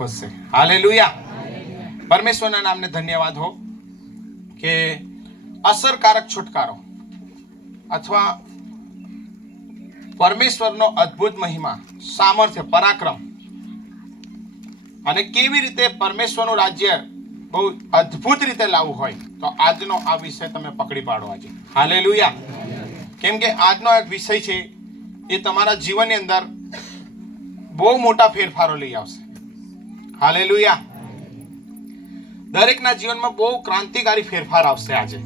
વધશે. હાલેલુયા. પરમેશ્વરના નામને ધન્યવાદ હો કે અસરકારક છુટકારો અથવા પરમેશ્વરનો અદ્ભુત મહિમા, સામર્થ્ય, પરાક્રમ અને કેવી રીતે પરમેશ્વરનું રાજ્ય બહુ અદ્ભુત રીતે લાવવું હોય તો આજનો આ વિષય તમે પકડી પાડો આજે. હાલેલુયા. કેમ કે આજનો એક વિષય છે એ તમારા જીવનની અંદર બહુ મોટા ફેરફારો લઈ આવશે. હાલેલુયા. દરેકના જીવનમાં બહુ ક્રાંતિકારી ફેરફાર આવશે આજે.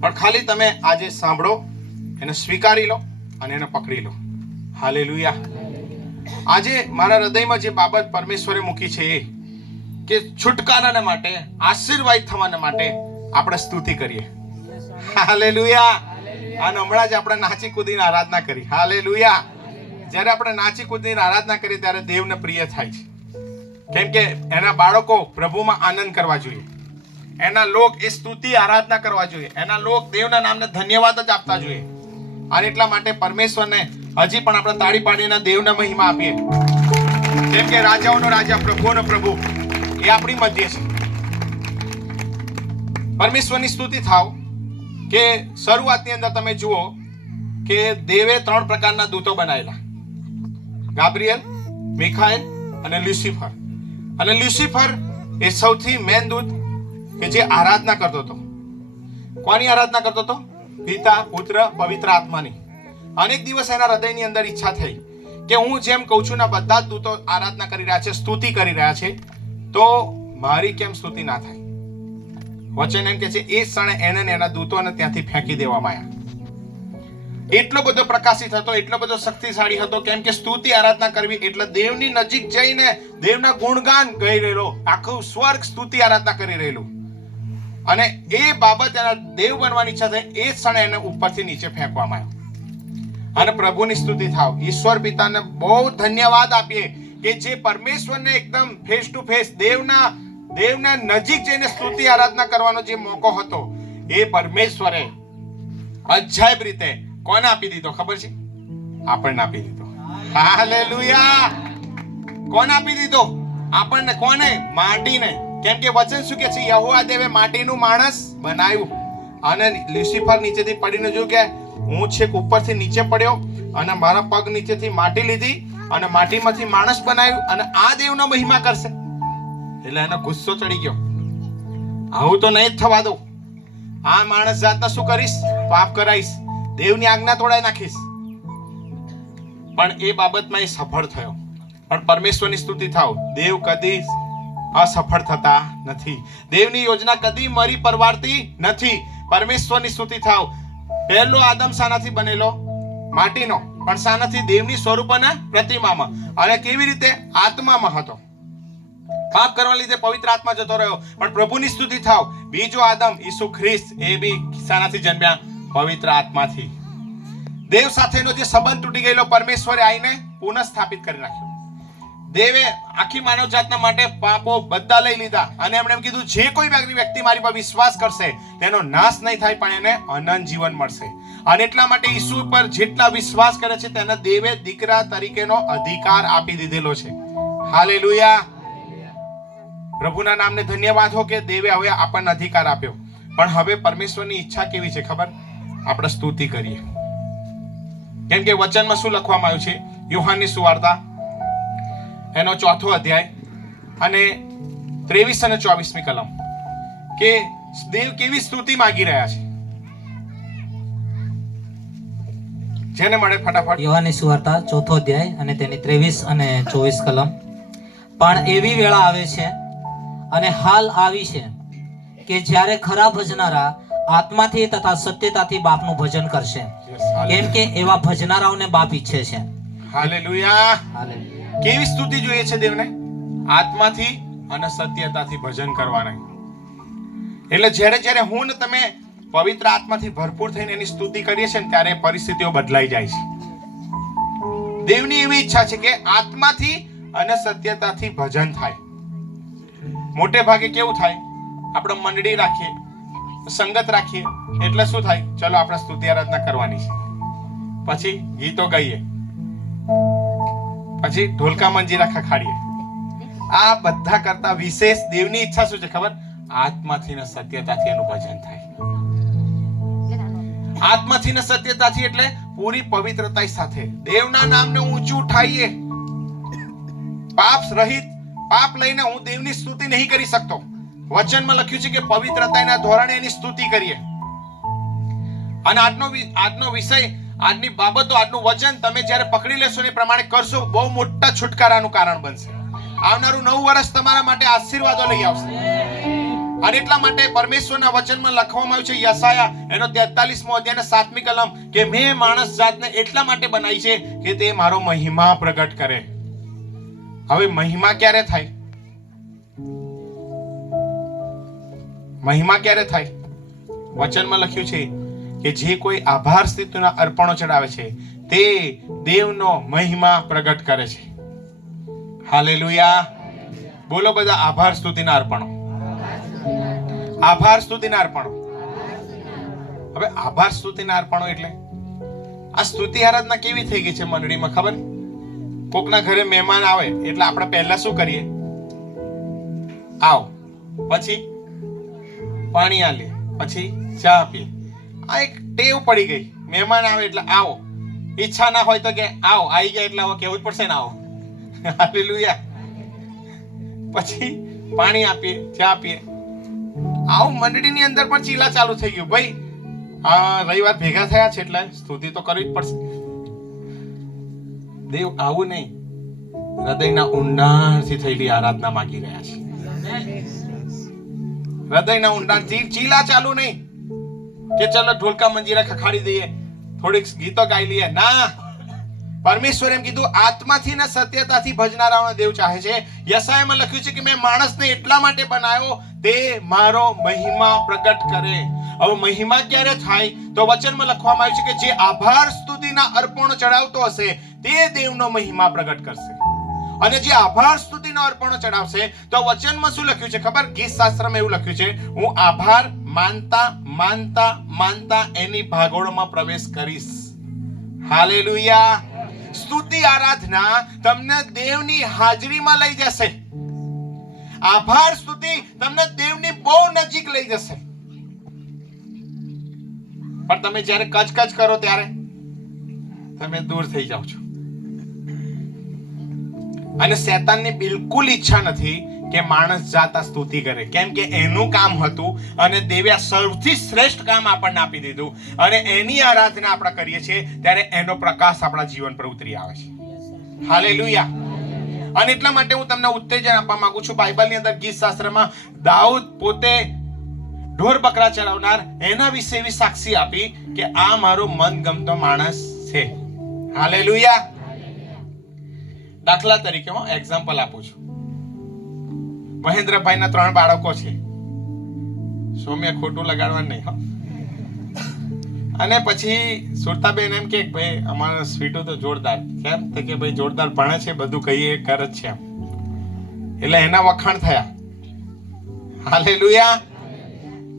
પણ ખાલી તમે આજે સાંભળો, એને સ્વીકારી લો અને એને પકડી લો. હાલેલુયા. આજે મારા હૃદયમાં જે બાબત પરમેશ્વરે મૂકી છે એ કે છુટકારાના માટે, આશીર્વાદ થવાના માટે આપણે સ્તુતિ કરીએ. હાલેલુયા. અને હમણાં જ આપણે નાચી કૂદીને આરાધના કરી. હાલેલુયા. જ્યારે આપણે નાચી કૂદીને આરાધના કરીએ ત્યારે દેવને પ્રિય થાય છે. કેમ કે એના બાળકો પ્રભુમાં આનંદ કરવા જોઈએ, એના લોક એ સ્તુતિ આરાધના કરવા જોઈએ, એના લોક દેવના નામને ધન્યવાદ જ આપતા જોઈએ. અને એટલા માટે પરમેશ્વરને હજી પણ આપણે તાળી પાડીને દેવને મહિમા આપીએ. જેમ કે રાજાઓનો રાજા, પ્રભુઓનો પ્રભુ એ આપણી મધ્ય છે. પરમેશ્વરની સ્તુતિ થાવ કે શરૂઆતની અંદર તમે જુઓ કે દેવે 3 પ્રકારના દૂતો બનાવેલા: ગાબ્રિએલ, મિખાએલ અને લ્યુસિફર. અને લ્યુસિફર એ સૌથી મેન દૂત કે જે આરાધના કરતો હતો. કોની આરાધના કરતો હતો? પિતા, પુત્ર, પવિત્ર આત્માની. અનેક દિવસ એના હૃદયની અંદર ઈચ્છા થઈ કે હું જેમ કહું છું ને બધા જ દૂતો આરાધના કરી રહ્યા છે, સ્તુતિ કરી રહ્યા છે, તો મારી કેમ સ્તુતિ ના થાય? વચન એમ કે છે એ ક્ષણે એને એના દૂતોને ત્યાંથી ફેંકી દેવામાં આવ્યા. એટલો બધો પ્રકાશિત હતો, એટલો બધો શક્તિશાળી હતો. કેમ કે સ્તુતિ આરાધના કરવી એટલે દેવની નજીક જઈને દેવના ગુણગાન ગાઈ રહેલો, આખું સ્વર્ગ સ્તુતિ આરાધના કરી રહેલું. અને એ બાબત એના દેવ બનવાની ઈચ્છા થઈ, એ ક્ષણે એને ઉપરથી નીચે ફેંકવામાં આવ્યો. અને પ્રભુની સ્તુતિ થાવ. ઈશ્વર પિતાને બહુ ધન્યવાદ આપીએ કે જે પરમેશ્વરને એકદમ ફેસ ટુ ફેસ દેવના નજીક જઈને સ્તુતિ આરાધના કરવાનો જે મોકો હતો એ પરમેશ્વરે અજાયબ રીતે કોને આપી દીધો ખબર છે? આપણને આપી દીધો. હાલેલુયા. કોને આપી દીધો? આપણને. કોને? માટીને. કેમ કે વચન શું કે છે? યહોવા દેવે માટીનું માણસ બનાવ્યું. અને લ્યુસિફર નીચેથી પડીને જોયું કે હું છેક ઉપરથી નીચે પડ્યો અને મારા પગ નીચેથી માટી લીધી અને માટીમાંથી માણસ બનાવ્યું અને આ દેવનો મહિમા કરશે. એટલે એનો ગુસ્સો ચડી ગયો. આવું તો નહીં જ થવા દઉં. આ માણસ જાતને શું કરીશ? પાપ કરાઈશ, દેવની આજ્ઞા તોડાઈ નાખીશ. પણ એ બાબતમાં એ સફળ થયો. પણ પરમેશ્વરની સ્તુતિ થાવ. દેવ કદી અસફળ થતા નથી. દેવની યોજના કદી મરી પરવારતી નથી. પરમેશ્વરની સ્તુતિ થાવ. પહેલો આદમ શાનાથી બનેલો? માટીનો. પણ શાનાથી? દેવની સ્વરૂપ અને પ્રતિમામાં. અને કેવી રીતે? આત્મામાં હતો. પાપ કરવા લીધે પવિત્ર આત્મા જતો રહ્યો. પણ પ્રભુની સ્તુતિ થાવ. બીજો આદમ ઈસુ ખ્રિસ્ત એ બી શાનાથી જન્મ્યા? પવિત્ર આત્માથી. દેવ સાથેનો જે સંબંધ તૂટી ગયેલો પરમેશ્વરે આવીને પુનઃ સ્થાપિત કરી નાખ્યો. દેવે આખી માનવ જાતના માટે પાપો બધા લઈ લીધા અને એમણે એમ કીધું જે કોઈ વ્યક્તિ મારી પર વિશ્વાસ કરશે તેનો નાશ નહીં થાય પણ એને અનંત જીવન મળશે. અને એટલા માટે ઈસુ પર જેટલા વિશ્વાસ કરે છે તેને દેવે દીકરા તરીકેનો અધિકાર આપી દીધેલો છે. હાલેલુયા. પ્રભુના નામને ધન્યવાદ હો કે દેવે હવે આપણને અધિકાર આપ્યો. પણ હવે પરમેશ્વરની ઈચ્છા કેવી છે ખબર? આપણે સ્તુતિ કરીએ. કેમ કે વચનમાં શું લખવામાં આવ્યું છે? યોહાનની સુવાર્તા એનો 4થો અધ્યાય અને 23 અને 24મી કલમ કે દેવ કેવી સ્તુતિ માંગી રહ્યા છે. જેને મળે ફટાફટ. યોહાનની સુવાર્તા 4થો અધ્યાય અને તેની 23 અને 24 કલમ. પણ એવી વેળા આવે છે અને હાલ આવી છે કે જ્યારે ખરા ભજનારા આત્માથી તથા સત્યતાથી બાપનું ભજન કરશે. કેમ કે એવા ભજનારાઓને બાપ ઈચ્છે છે. હાલેલુયા. હાલેલુયા. કેવી સ્તુતિ જોઈએ છે દેવને? આત્માથી અને સત્યતાથી ભજન કરવાના. એટલે જ્યારે હું ને તમે પવિત્ર આત્માથી ભરપૂર થઈને એની સ્તુતિ કરીએ છીએ ત્યારે પરિસ્થિતિઓ બદલાઈ જાય છે. દેવની એવી ઈચ્છા છે કે આત્માથી અને સત્યતાથી ભજન થાય. મોટે ભાગે કેવું થાય? આપણે મંડળી રાખીએ, સંગત રાખીએ એટલે શું થાય? ચલો આપણે સ્તુતિ આરાધના કરવાની છે, પછી ગીતો ગાઈએ, પછી ઢોલકા મંજીરા ખખાડીએ. આ બધા કરતા વિશેષ દેવની ઈચ્છા શું છે ખબર? આત્માથી ને સત્યતાથી એનું ભજન થાય. આત્માથી ને સત્યતાથી એટલે પૂરી પવિત્રતા સાથે દેવના નામને ઊંચું ઉઠાઈએ. પાપ રહિત, પાપ લઈને હું દેવની સ્તુતિ નહીં કરી શકતો. વચનમાં લખ્યું છે કે પવિત્રતાના ધોરણે એની સ્તુતિ કરીએ. અને આજનો વિષય, આજની બાબતો, આજનું વચન તમે જ્યારે પકડી લેશો ને એ પ્રમાણે કરશો, બહુ મોટા છુટકારાનું કારણ બનશે. આવનારું નવું વર્ષ તમારા માટે આશીર્વાદો લઈ આવશે. અને એટલા માટે પરમેશ્વરના વચનમાં લખવામાં આવ્યું છે, યશાયા એનો 43મો અધ્યાય 7મી કલમ, કે મેં માણસ જાતને એટલા માટે બનાવી છે કે તે મારો મહિમા પ્રગટ કરે. હવે મહિમા ક્યારે થાય? મહિમા ક્યારે થાય? વચનમાં લખ્યું છે કે જે કોઈ આભાર સ્તુતિના અર્પણો ચડાવે છે તે દેવનો મહિમા પ્રગટ કરે છે. હાલેલુયા. બોલો બધા, આભાર સ્તુતિના અર્પણો. આભાર સ્તુતિના અર્પણો. હવે આભાર સ્તુતિના અર્પણો એટલે આ સ્તુતિ આરાધના કેવી થઈ ગઈ છે મંડળીમાં ખબર? કોકના ઘરે મહેમાન આવે એટલે આપણે પહેલા શું કરીએ? આવ, પછી પાણી આલે, પછી ચા પીએ. આ એક ટેવ પડી ગઈ. મહેમાન આવે એટલે આવો, ઈચ્છા ના હોય તો કે આવો, આવી ગયા એટલે હવે કેવું જ પડશે ને આવો. હાલેલુયા. પછી પાણી આપીએ, ચા પીએ. આવું મંડળીની અંદર પણ ચીલા ચાલુ થઈ ગયું. ભાઈ રવિવાર ભેગા થયા છે એટલે સ્તુતિ તો કરવી જ પડશે. દેવ આવું નહીં, હૃદયના ઊંડાણથી થયેલી આરાધના માંગી રહ્યા છે. હૃદયના ઊંડાણથી ચીલા ચાલુ નહીં કે ચલો ઢોલકા મંજીરા ખખાડી દઈએ, થોડીક ગીતો ગાઈ લઈએ. ના, પરમેશ્વર એમ કીધું આત્માથી ને સત્યતાથી ભજનારાઓને દેવ ચાહે છે. યશાયામાં લખ્યું છે કે મેં માણસને એટલા માટે બનાવ્યો તે મારો મહિમા પ્રગટ કરે. હવે મહિમા ક્યારે થાય? તો વચનમાં લખવામાં આવ્યું છે કે જે આભાર સ્તુતિના અર્પણો ચડાવતો હશે તે દેવનો મહિમા પ્રગટ કરશે. અને જે આભાર સ્તુતિના અર્પણો ચડાવશે તો વચનમાં શું લખ્યું છે ખબર? ગીત શાસ્ત્રમાં એવું લખ્યું છે, હું આભાર માનતા માનતા માનતા એની ભાગોળમાં પ્રવેશ કરીશ. હાલેલુયા. સ્તુતિ આરાધના તમને દેવની હાજરીમાં લઈ જશે. આભાર સ્તુતિ તમને દેવની બહુ નજીક લઈ જશે. પણ તમે જ્યારે કચકચ કરો ત્યારે તમે દૂર થઈ જાઓ છો. અને શૈતાનની બિલકુલ ઈચ્છા નથી કે માણસ જાતા સ્તુતિ કરે, કેમ કે એનું કામ હતું અને દેવે સૌથી શ્રેષ્ઠ કામ આપણને આપી દીધું. અને એની આરાધના આપણે કરીએ છીએ ત્યારે એનો પ્રકાશ આપણા જીવન પર ઉતરી આવે છે. હાલેલુયા. અને એટલા માટે હું તમને ઉત્તેજન આપવા માંગુ છું. બાઇબલની અંદર ગીત શાસ્ત્રમાં દાઉદ પોતે ઢોર બકરા ચરાવનાર એના વિશે એવી સાક્ષી આપી કે આ મારો મનગમતો માણસ છે. હાલેલુયા. દાખલા તરીકે હું એક્ઝામ્પલ આપું છું. મહેન્દ્રભાઈના 3 બાળકો છે. સૌમ્ય ખોટું લગાડવાનું નહીં. અને પછી સુરતાબેન એમ કે ભાઈ અમારા સ્વીટુ તો જોરદાર. કેમ? તો કે ભાઈ જોરદાર ભણે છે, બધું કહીએ કરે જ છે. એટલે એના વખાણ થયા. હાલેલુયા.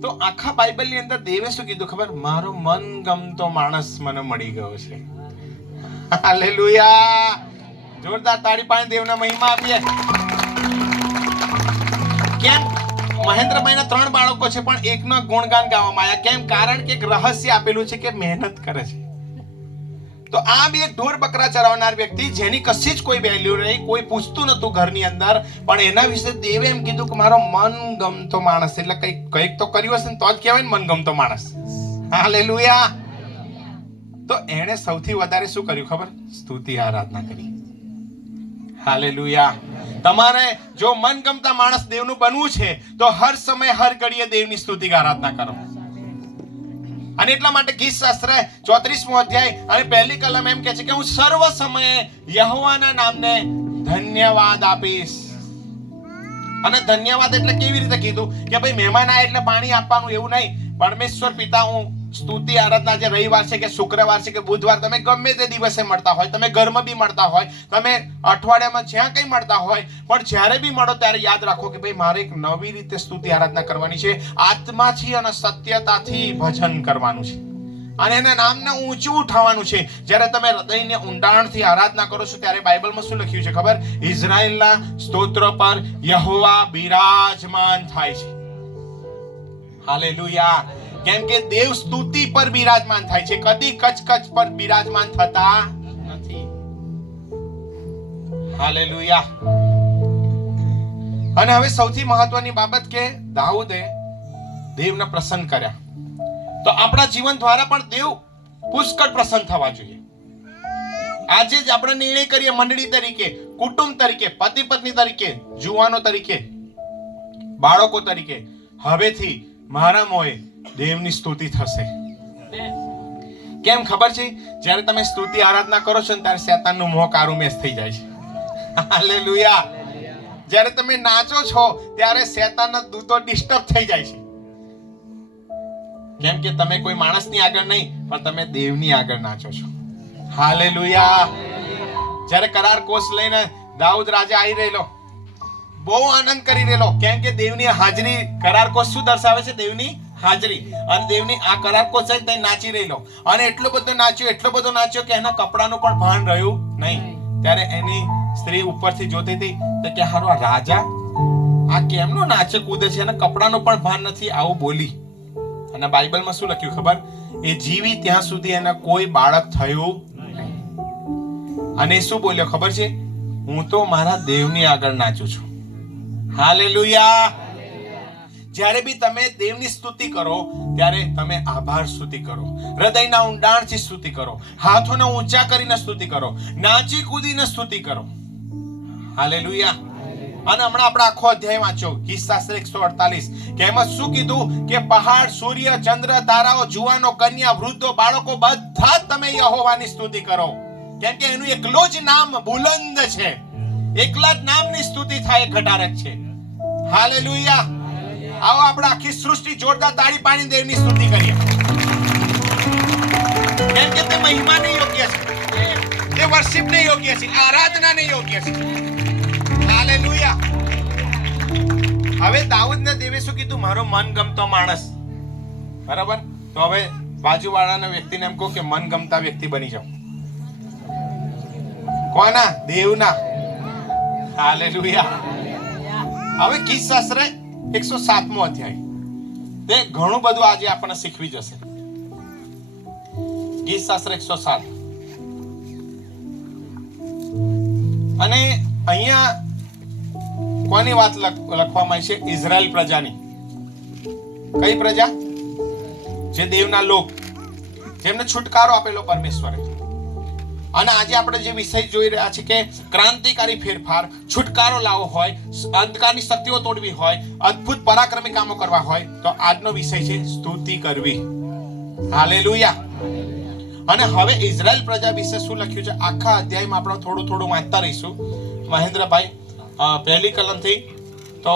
તો આખા બાઇબલની અંદર દેવે શું કીધું ખબર? મારો મનગમતો માણસ મને મળી ગયો છે. હાલેલુયા. જોરદાર તાળી પાડી દેવના મહિમા આપીએ. કેમ? મહેન્દ્રભાઈના 3 બાળકો છે પણ એકનો ગુણગાન ગાવામાં આવ્યા. કેમ? કારણ કે એક રહસ્ય આપેલું છે કે મહેનત કરે છે. તો આ બી એક ઢોર બકરા ચરાવનાર વ્યક્તિ જેની કશી જ કોઈ વેલ્યુ નહીં, કોઈ પૂછતું નતું ઘરની અંદર, પણ એના વિશે દેવે એમ કીધું કે મારો મનગમતો માણસ. એટલે કંઈક તો કર્યું હશે ને તો જ કહેવાય ને મનગમતો માણસ. હાલેલુયા. તો એણે સૌથી વધારે શું કર્યું ખબર? સ્તુતિ આરાધના કરી. હાલેલુયા. તમારે જો મનગમતા માણસ દેવનું બનવું છે તો હર સમય હર ઘડીએ દેવની સ્તુતિ આરાધના કરો. અને એટલા માટે ગીત શાસ્ત્ર 34મો અધ્યાય અને 1લી કલમ એમ કહે છે કે હું સર્વ સમયે યહોવાના નામને ધન્યવાદ આપીશ. અને ધન્યવાદ એટલે કેવી રીતે કીધું કે ભાઈ મહેમાન આયા એટલે પાણી આપવાનું એવું નહીં. પરમેશ્વર પિતા, હું સ્તુતિ આરાધના જે રવિવાર છે કે શુક્રવાર છે કે બુધવાર, તમે ગમે તે દિવસે મળતા હોય, તમે ઘરમાં બી મળતા હોય, તમે અઠવાડિયામાં જ્યાં કંઈ મળતા હોય, પણ જ્યારે બી મળો ત્યારે યાદ રાખો કે ભાઈ મારે એક નવી રીતે સ્તુતિ આરાધના કરવાની છે. આત્માથી અને સત્યતાથી ભજન કરવાનું છે. અને એના નામને ઊંચું ઉઠાવવાનું છે. જ્યારે તમે હૃદયને ઊંડાણથી આરાધના કરો છો ત્યારે બાઇબલમાં શું લખ્યું છે ખબર? ઇઝરાયલના સ્તોત્ર પર યહોવા બિરાજમાન થાય છે. હાલેલુયા. કેમ કે દેવ સ્તુતિ પર બિરાજમાન થાય છે, કદી કચકચ પર બિરાજમાન થતા નથી. હાલેલુયા. અને હવે સૌથી મહત્વની બાબત કે દાઉદે દેવને પ્રસન્ન કર્યા. તો આપણા જીવન દ્વારા પણ દેવ પુષ્કળ પ્રસન્ન થવા જોઈએ. આજે જ આપણે નિર્ણય કરીએ મંડળી તરીકે, કુટુંબ તરીકે, પતિ પત્ની તરીકે, જુવાનો તરીકે, બાળકો તરીકે, હવેથી મારા મોએ દેવની સ્તુતિ થશે. કેમ ખબર છે? જ્યારે તમે સ્તુતિ આરાધના કરો છો ને ત્યારે શેતાનનું મોહ કારુમેસ થઈ જાય છે. હાલેલુયા. જ્યારે તમે નાચો છો ત્યારે શેતાનના દૂતો ડિસ્ટર્બ થઈ જાય છે. કેમ કે તમે કોઈ માણસની આગળ નહીં, પણ તમે દેવની આગળ નાચો છો. હાલેલુયા. જ્યારે કરાર કોષ લઈને દાઉદ રાજા આવી રહેલો, બહુ આનંદ કરી રહેલો. કેમ કે દેવની હાજરી, કરાર કોષ શું દર્શાવે છે? દેવની હાજરી. અને દેવની આ કરાર કોષ જ ત્યાં નાચી રહેલો. અને એટલો બધો નાચ્યો કે એના કપડાનું પણ ભાન રહ્યું નહીં. ત્યારે એની સ્ત્રી ઉપરથી જોતી હતી તો કે હારો આ રાજા આ કેમનો નાચે કૂદે છે, એના કપડાનું પણ ભાન નથી, આવું બોલી. અને બાઇબલમાં શું લખ્યું ખબર? એ જીવી ત્યાં સુધી એના કોઈ બાળક થયું નહીં. અને શું બોલ્યો ખબર છે? હું તો મારા દેવની આગળ નાચું છું. હાલેલુયા. જ્યારે બી તમે દેવની સ્તુતિ કરો ત્યારે તમે આભાર સ્તુતિ કરો, હૃદયના ઊંડાણથી સ્તુતિ કરો, હાથોને ઊંચા કરીને સ્તુતિ કરો, નાચી કૂદીને સ્તુતિ કરો. હાલેલુયા. અને હમણાં આપણે આખો અધ્યાય વાંચો, ગીતશાસ્ત્ર 148, કે એમાં શું કીધું? કે પહાડ, સૂર્ય, ચંદ્ર, તારાઓ, જુવાનો, કન્યા, વૃદ્ધો, બાળકો બધા જ તમે યહોવાની સ્તુતિ કરો. કેમ કે એનું એકલો જ નામ બુલંદ છે. એકલા જ નામની સ્તુતિ થાય ઘટારક છે. હાલેલુયા. આવો આપણે આખી સૃષ્ટિ જોરદાર તાળી પાડીને દેવની સ્તુતિ કરીએ. કેમ કે તે મહિમાને યોગ્ય છે, તે વર્શિપને યોગ્ય છે, આરાધનાને યોગ્ય છે. હાલેલુયા. હવે દાઉદને દેવે શું કીધું? મારો મનગમતો માણસ. બરાબર? તો હવે બાજુવાળાના વ્યક્તિને એમ કહો કે મનગમતા વ્યક્તિ બની જાઓ. કોના? દેવના. હાલેલુયા. હવે ગીતશાસ્ત્ર 107મો અધ્યાય, તે ઘણું બધું આજે આપણને શીખવી જશે. ગીતશાસ્ત્ર 107. અને અહીંયા કોની વાત લખવામાં આવી છે? ઇઝરાયલ પ્રજાની. કઈ પ્રજા? જે દેવના લોક, જેમને છુટકારો આપેલો પરમેશ્વરે. અને આજે આપણે જે વિષય જોઈ રહ્યા છે કે ક્રાંતિકારી ફેરફાર, છુટકારો લાવવો હોય, અંધકારની શક્તિઓ તોડવી હોય, અદ્ભુત પરાક્રમી કામો કરવા હોય, તો આજનો વિષય છે સ્તુતિ કરવી. હાલેલુયા. અને હવે ઇઝરાયલ પ્રજા વિશે શું લખ્યું છે આખા અધ્યાયમાં આપણે થોડું થોડું વાંચતા રહીશું. મહેન્દ્રભાઈ પહેલી કલમથી તો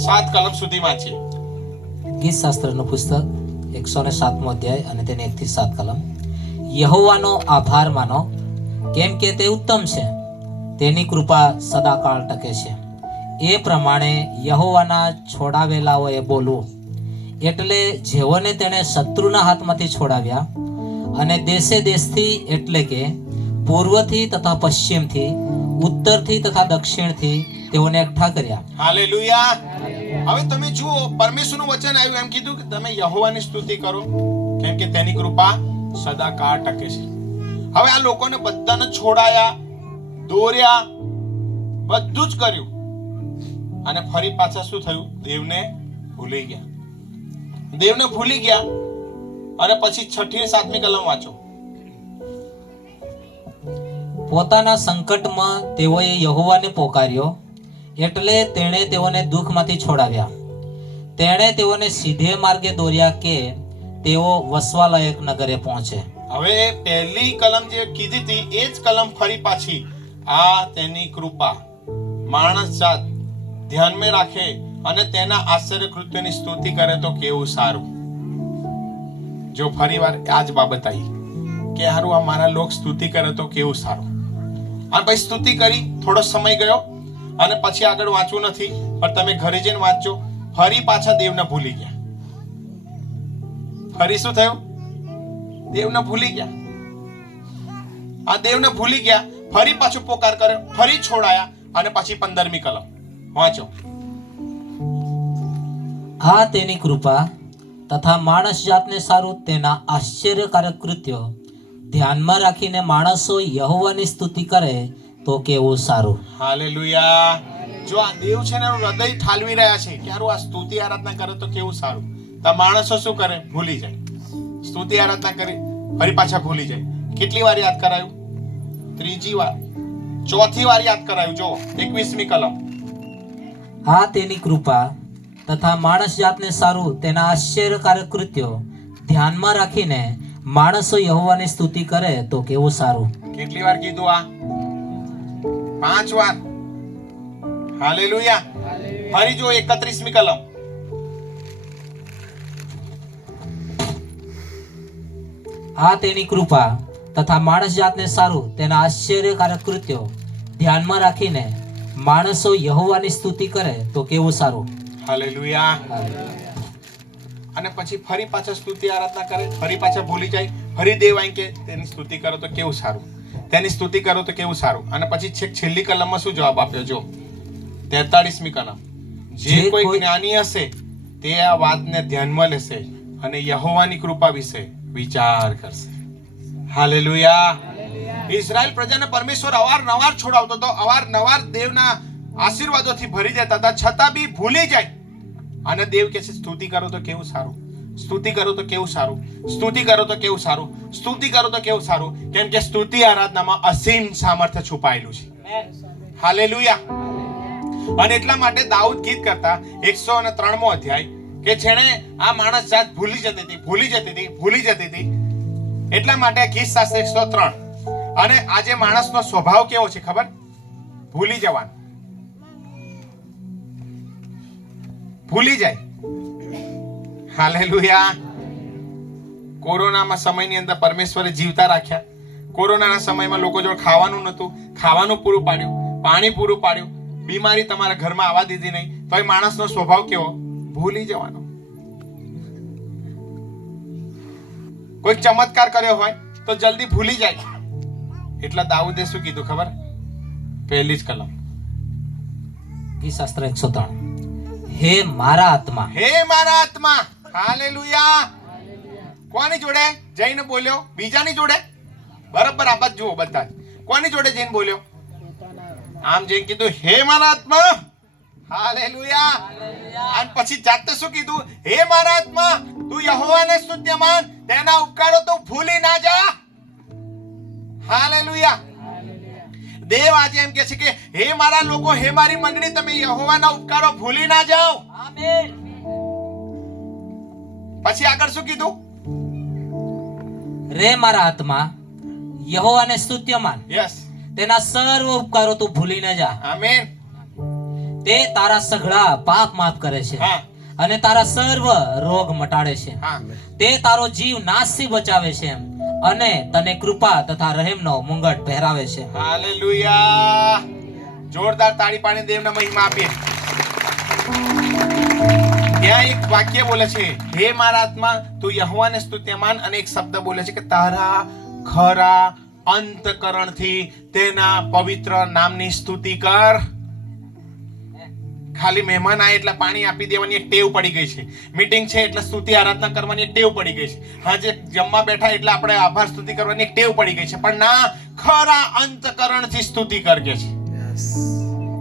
7 કલમ સુધી વાંચીએ. ગીતશાસ્ત્રનું પુસ્તક 107મો અધ્યાય અને તેની 1 થી 7 કલમ. યહોવાનો આભાર માનો, કેમ કે તે ઉત્તમ છે, તેની કૃપા સદાકાળ ટકે છે. એ પ્રમાણે યહોવાના છોડાવેલાઓએ બોલવું, એટલે જેઓને તેણે શત્રુના હાથમાંથી છોડાવ્યા અને દેશે દેશથી, એટલે કે પૂર્વથી તથા પશ્ચિમથી, ઉત્તરથી તથા દક્ષિણથી તેઓને એકઠા કર્યા. હાલેલુયા. હવે તમે જુઓ, પરમેશ્વરનું વચન આવ્યું, એમ કીધું કે તમે યહોવાની સ્તુતિ કરો, કેમ કે તેની કૃપા સદાકાળ ટકે છે. હવે આ લોકોને બધાને છોડાયા, દોર્યા, બધું જ કર્યું, અને ફરી પાછા શું થયું? દેવને ભૂલી ગયા. દેવને ભૂલી ગયા. અને પછી 6 થી 7મી કલમ વાંચો. પોતાના સંકટમાં તેઓએ યહોવાને પોકાર્યો, એટલે તેણે તેઓને દુઃખમાંથી છોડાવ્યા. તેણે તેઓને સીધે માર્ગે દોર્યા કે તેઓ વસવાલાયક નગરે પહોંચે. હવે પહેલી કલમ જે કીધી હતી એ જ કલમ ફરી પાછી. આ તેની કૃપા માણસ જાત ધ્યાનમાં રાખે અને તેના આશ્ચર્ય કૃત્યોની સ્તુતિ કરે તો કેવું સારું. જો ફરીવાર આ જ બાબત આવી કે હારું આ મારા લોક સ્તુતિ કરે તો કેવું સારું. અને ભાઈ સ્તુતિ કરી, થોડો સમય ગયો અને પછી આગળ વાંચવું નથી, પણ તમે ઘરે જઈને વાંચજો. ફરી પાછા દેવને ભૂલી ગયા. ફરી શું થયું? દેવને ભૂલી ગયા. આ દેવને ભૂલી ગયા, ફરી પાછો પોકાર કર્યો, ફરી છોડાયા, અને પછી 15મી કલમ વાંચો. આ તેની કૃપા તથા માણસ જાતને સારું તેના આશ્ચર્યકારક કૃત્યો ધ્યાનમાં રાખીને માણસો યહોવાની સ્તુતિ કરે તો કેવું સારું. હાલેલુયા. જો આ દેવ છે ને એનું હૃદય ઠાલવી રહ્યા છે કે હારું આ સ્તુતિ આરાધના કરે તો કેવું સારું. તો માણસો શું કરે? ભૂલી જાય. સ્તુતિ આરાધના કરી ફરી પાછા ભૂલી જાય. કેટલી વાર યાદ કરાયું? 3જી વાર, 4થી વાર યાદ કરાયું. જો 21મી કલમ. આ તેની કૃપા તથા માણસ જાતને સારું તેના આશ્ચર્યકારક કૃત્યો ધ્યાનમાં રાખીને માણસો યહોવાની સ્તુતિ કરે તો કેવું સારું. કેટલી વાર કીધું આ? 5 વાર. હાલેલુયા. ફરી જો 31મી કલમ. આ તેની કૃપા તથા માણસ જાતને સારું તેના આશ્ચર્યકારક કૃત્યો ધ્યાનમાં રાખીને માણસો યહોવાની સ્તુતિ કરે તો કેવું સારું. હાલેલુયા. અને પછી ફરી પાછા સ્તુતિ આરાધના કરે, ફરી પાછા ભૂલી જાય, ફરી દેવ આઈ કે તેની સ્તુતિ કરો તો કેવું સારું, તેની સ્તુતિ કરો તો કેવું સારું. અને પછી છેલ્લી કલમમાં શું જવાબ આપ્યો? જો 43મી કલમ. જે કોઈ જ્ઞાની હશે તે આ વાતને ધ્યાનમાં લેશે અને યહોવાની કૃપા વિશે વિચાર કરશે. હાલેલુયા. ઇઝરાયલ પ્રજાને પરમેશ્વર અવારનવાર છોડાવતો હતો, અવારનવાર દેવના આશીર્વાદોથી ભરી દેતા હતા, છતાં બી ભૂલી જાય. અને દેવ કહે છે સ્તુતિ કરો તો કેવું સારું, સ્તુતિ કરો તો કેવું સારું, સ્તુતિ કરો તો કેવું સારું, સ્તુતિ કરો તો કેવું સારું. કેમ કે સ્તુતિ આરાધનામાં અસીમ સામર્થ્ય છુપાયેલું છે. હાલેલુયા. અને એટલા માટે દાઉદ ગીત કરતા 103મો અધ્યાય કે જેણે આ માણસ જાત ભૂલી જતી હતી. એટલા માટે ગીત શાસ્ત્ર 103. અને આજે માણસનો સ્વભાવ કેવો છે ખબર? ભૂલી જવાનો, ભૂલી જાય. હાલેલુયા. કોરોનામાં સમયની અંદર પરમેશ્વરે જીવતા રાખ્યા. કોરોનાના સમયમાં લોકો જોડે ખાવાનું નહોતું, ખાવાનું પૂરું પાડ્યું, પાણી પૂરું પાડ્યું, બીમારી તમારા ઘરમાં આવવા દીધી નહીં. તો એ માણસનો સ્વભાવ કેવો? ભૂલી જવાનો. કોઈ ચમત્કાર કર્યો હોય તો જલ્દી ભૂલી જાય. એટલે દાઉદે શું કીધું ખબર? 1લી જ કલમ. ગીતશાસ્ત્ર 103. હે મારા આત્મા, હે મારા આત્મા. હાલેલુયા. કોની જોડે જઈને બોલ્યો? બીજાની જોડે? બરાબર. આ બાજુ જુઓ બધા. કોની જોડે જઈને બોલ્યો? આમ જઈને કીધું હે મારા આત્મા. હાલેલુયા. અને પછી જાતે શું કીધું? હે મારા આત્મા, તું યહોવાને સ્તુત્ય માન, તેના ઉપકારો તો ભૂલી ના જા. હાલેલુયા. દેવ આજે એમ કહે છે કે હે મારા લોકો, હે મારી મંડળી, તમે યહોવાના ઉપકારો ભૂલી ના જાઓ. આમેન. પછી આગળ શું કીધું? રે મારા આત્મા, યહોવાને સ્તુત્ય માન, યસ, તેના સર્વ ઉપકારો તું ભૂલી ન જા. આમેન. તે તારા સઘળા પાપ માફ કરે છે અને તારા સર્વ રોગ મટાડે છે. તે તારો જીવ નાશથી બચાવે છે અને તને કૃપા તથા રહેમનો મુંગટ પહેરાવે છે. હાલેલુયા. જોરદાર તાળી પાડીને દેવને મહિમા આપીએ. ત્યાં એક વાક્ય બોલે છે હે મારા આત્મા, તું યહોવાને સ્તુત્ય માન, અને એક શબ્દ બોલે છે કે તારા ખરા અંતકરણથી તેના પવિત્ર નામની સ્તુતિ કર. ખાલી મહેમાન આય એટલે પાણી આપી દેવાની એક ટેવ પડી ગઈ છે. મીટિંગ છે એટલે સ્તુતિ આરાધના કરવાની એક ટેવ પડી ગઈ છે. આજે જમવા બેઠા એટલે આપણે આભાર સ્તુતિ કરવાની એક ટેવ પડી ગઈ છે. પણ ના, ખરા અંતકરણથી સ્તુતિ કરજે છે.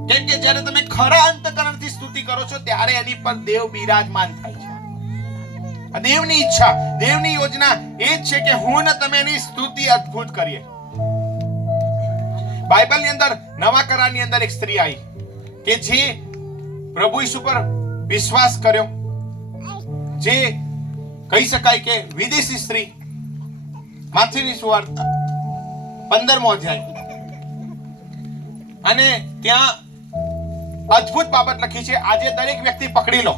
કેમ કે જ્યારે તમે ખરા અંતકરણથી સ્તુતિ કરો છો ત્યારે એની પર દેવ બિરાજમાન થાય છે. દેવની ઈચ્છા, દેવની યોજના એ જ છે કે હું ને તમે એની સ્તુતિ અદ્ભુત કરીએ. બાઇબલની અંદર નવા કરારની અંદર એક સ્ત્રી આવી કે જે પ્રભુ ઈસુ પર વિશ્વાસ કર્યો, જે કહી શકાય કે વિદેશી સ્ત્રી. માથેની સુવાર્ત 15મો અધ્યાય. અને ત્યાં અદ્ભુત બાબત લખી છે. આજે દરેક વ્યક્તિ પકડી લો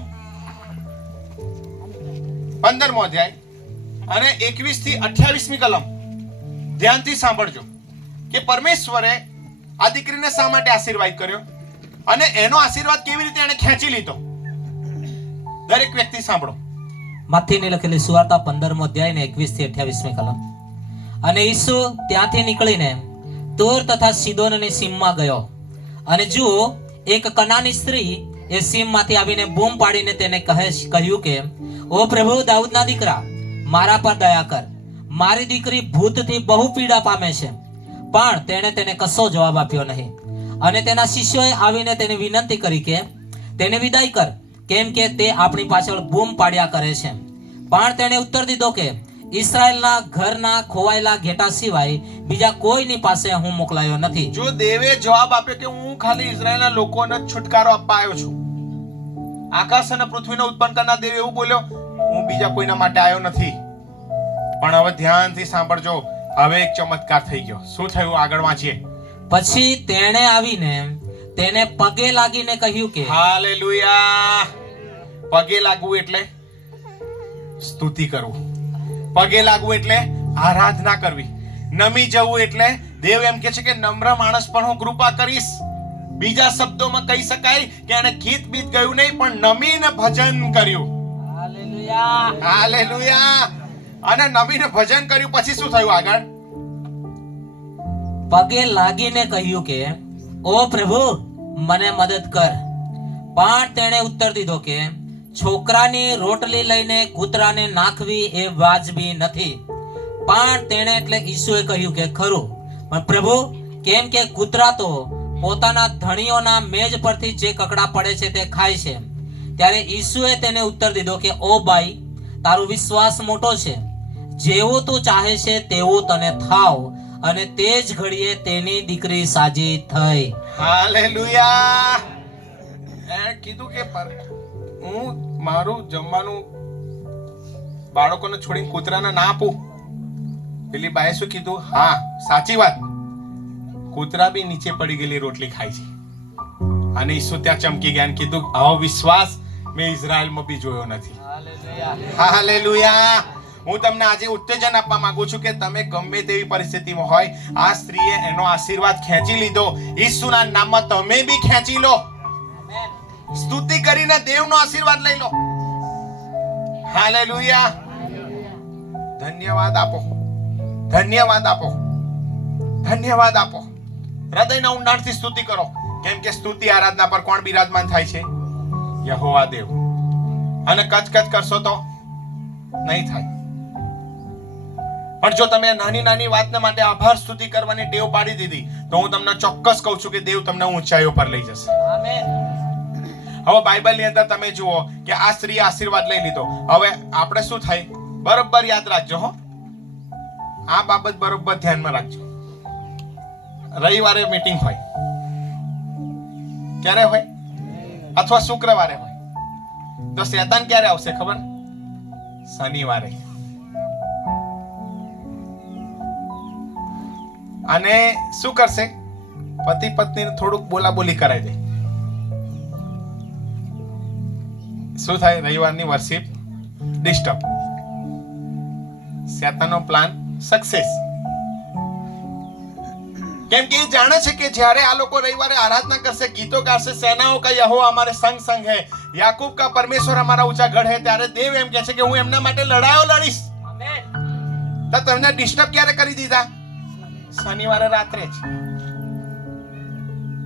15મો અધ્યાય અને 21 થી 28મી કલમ ધ્યાનથી સાંભળજો કે પરમેશ્વરે આ દીકરીને શા માટે આશીર્વાદ કર્યો અને એનો આશીર્વાદ કેવી રીતે એને ખેંચી લીધો. દરેક વ્યક્તિ સાંભળો. માથીની લખેલી સુવાર્તા 15મો અધ્યાય ને 21 થી 28મી કલમ. અને ઈસુ ત્યાંથી નીકળીને તૂર તથા સીદોનની સીમમાં ગયો. અને જુઓ, એક કનાની સ્ત્રી એ સીમમાંથી આવીને બૂમ પાડીને તેને કહ્યું કે, ઓ પ્રભુ, દાઉદના દીકરા, મારા પર દયા કર, મારી દીકરી ભૂતથી બહુ પીડા પામે છે. પણ તેણે તેને કશો જવાબ આપ્યો નહીં. અને તેના શિષ્યોએ આવીને તેને વિનંતી કરી કે તેને વિદાય કર, કેમ કે તે આપણી પાછળ બૂમ પાડ્યા કરે છે. પણ તેણે ઉત્તર દીધો કે ઇસ્રાયેલના ઘરના ખોવાયેલા ઘેટા સિવાય બીજા કોઈની પાસે હું મોકલાયો નથી. જો દેવે જવાબ આપ્યો કે હું ખાલી ઇઝરાયલના લોકોને છુટકારો આપવા આવ્યો છું. આકાશ અને પૃથ્વીને ઉત્પન્ન કરનાર દેવ એવું બોલ્યો, હું બીજા કોઈના માટે આવ્યો નથી. પણ હવે ધ્યાનથી સાંભળજો, હવે એક ચમત્કાર થઈ ગયો. શું થયું આગળ વાંચીએ. પછી તેણે આવીને તેને પગે લાગીને કહ્યું કે, હાલેલુયા. પગે લાગવું એટલે સ્તુતિ કરવું. પગે લાગવું એટલે આરાધના કરવી. નમી જવું એટલે દેવ એમ કહે છે કે નમ્ર માણસ પણ હું કૃપા કરીશ. બીજા શબ્દોમાં કહી શકાય કે એને ગીત બીત ગયું નહીં, પણ નમીને ભજન કર્યું. Hallelujah, hallelujah. અને નમીને ભજન કર્યું પછી શું થયું આગળ? પગે લાગીને કહ્યું કે, ઓ પ્રભુ, મને મદદ કર. પણ તેણે ઉત્તર દીધો કે છોકરાની રોટલી લઈને કૂતરાને નાખવી એ વાજબી નથી. પણ તેણે એટલે ઈસુએ કહ્યું કે ખરું, પણ પ્રભુ, કેમ કે કૂતરા તો પોતાના ધણીઓના મેજ પરથી જે કકડા પડે છે તે ખાય છે. ત્યારે ઈસુએ તેને ઉત્તર દીધો કે, ઓ બાઈ, તારો વિશ્વાસ મોટો છે, જેવું તું ચાહે છે તેવું તને થાવ. અને તે જ ઘડીએ તેની દીકરી સાજી થઈ. હાલેલુયા. એ કીધું કે હું મારું જમવાનું બાળકોને છોડીને કૂતરાને ના આપું. પેલી બાએ શું કીધું? હા, સાચી વાત. કૂતરા બી નીચે પડી ગયેલી રોટલી ખાય છે. અને ઈસુ ત્યાં ચમકી ગયા અને કીધું, આવો વિશ્વાસ મેં ઇઝરાયલમાં બી જોયો નથી. હાલેલુયા. હું તમને આજે ઉત્તેજન આપવા માંગુ છું કે તમે ગમે તેવી પરિસ્થિતિમાં હોય, આ સ્ત્રીએ એનો આશીર્વાદ ખેંચી લીધો. ઈસુના નામમાં તમે બી ખેંચી લો. સ્તુતિ કરીને દેવનો આશીર્વાદ લઈ લો. હાલેલુયા. ધન્યવાદ આપો, ધન્યવાદ આપો, ધન્યવાદ આપો. હૃદયના ઊંડાણથી સ્તુતિ કરો, કેમ કે સ્તુતિ આરાધના પર કોણ બિરાજમાન થાય છે? યહોવા દેવ. અને કચકચ કરશો તો નહીં થાય. પણ જો તમે નાની નાની વાતને માટે આભાર સ્તુતિ કરવાની ટેવ પાડી દીધી, તો હું તમને ચોક્કસ કહું છું કે દેવ તમને ઊંચાઈઓ પર લઈ જશે. આમેન. હવે બાઇબલની અંદર તમે જુઓ કે આ સ્ત્રીએ આશીર્વાદ લઈ લીધો. હવે આપણે શું થાય? બરોબર યાદ રાખજો હો, આ બાબત બરોબર ધ્યાનમાં રાખજો. રવિવારે મીટિંગ હોય, ક્યારે હોય? અથવા શુક્રવારે હોય. તો શેતાન ક્યારે આવશે ખબર? શનિવારે. અને શું કરશે? પતિ પત્નીને થોડુંક બોલાબોલી કરાવી દે. શું થાય? રવિવારની વર્શિપ ડિસ્ટર્બ. શેતાનનો પ્લાન સક્સેસ. કેમ કે એ જાણે છે કે જ્યારે આ લોકો રવિવારે આરાધના કરશે, ગીતો ગાશે, સેનાઓ કા યહોવા हमारे संग संग है, याकूब का परमेश्वर हमारा ऊंचा गढ़ है, ત્યારે દેવ એમ કહે છે કે હું એમના માટે લડાયો લડીશ. તો તમને ડિસ્ટર્બ ક્યારે કરી દીધા? શનિવારે રાત્રે જ.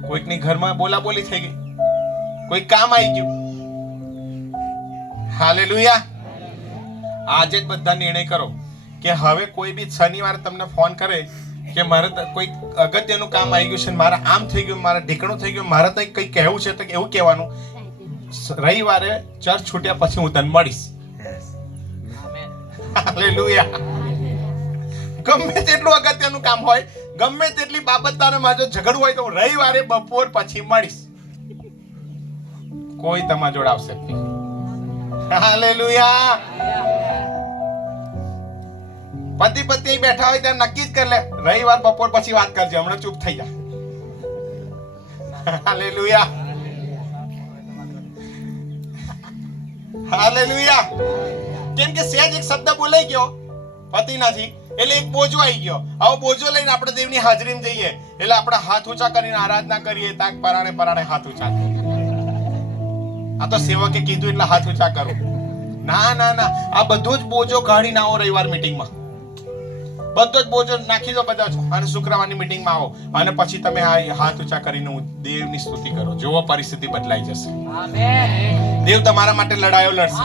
કોઈકની ઘરમાં બોલાબોલી થઈ ગઈ, કોઈ કામ આવી ગયું. હાલેલુયા. આજે જ બધા નિર્ણય કરો કે હવે કોઈ બી શનિવારે તમને ફોન કરે કે મારે કોઈ અગત્યનું કામ આવી ગયું છે, મારે આમ થઈ ગયું, મારે ઢીકણું થઈ ગયું, મારે તો કંઈ કહેવું છે, તો એવું કહેવાનું, રવિવારે ચર્ચ છૂટ્યા પછી હું તને મળીશ. હાલેલુયા. ગમે તેટલું અગત્યનું કામ હોય, ગમે તેટલી બાબત તારે માજો ઝઘડવું હોય, તો રવિવારે બપોર પછી મળીશ. કોઈ તમારા જોડે આવશે નહીં. હાલેલુયા. પતિ પત્ની બેઠા હોય ત્યારે નક્કી જ કરી લે, રવિવાર બપોર પછી વાત કરજે, હમણાં ચૂપ થઈ જા. હાલેલુયા. હાલેલુયા. કેમ કે સહેજ એક શબ્દ બોલાઈ ગયો પતિનાથી, એટલે એક બોજો આવી ગયો. આવો બોજો લઈને આપણે દેવની હાજરીમાં જઈએ, એટલે આપણે હાથ ઊંચા કરીને આરાધના કરીએ, તાક પરાણે પરાણે હાથ ઊંચા. આ તો સેવકે કીધું એટલે હાથ ઊંચા કરો, ના ના ના, આ બધો જ બોજો કાઢીને આવો રવિવાર મીટિંગમાં, બધો જ બોજો નાખી દો બધા જ, અને શુક્રવારની મીટિંગમાં આવો, અને પછી તમે આ હાથ ઊંચા કરીને દેવની સ્તુતિ કરો. જોવો પરિસ્થિતિ બદલાઈ જશે. દેવ તમારા માટે લડાઈઓ લડશે.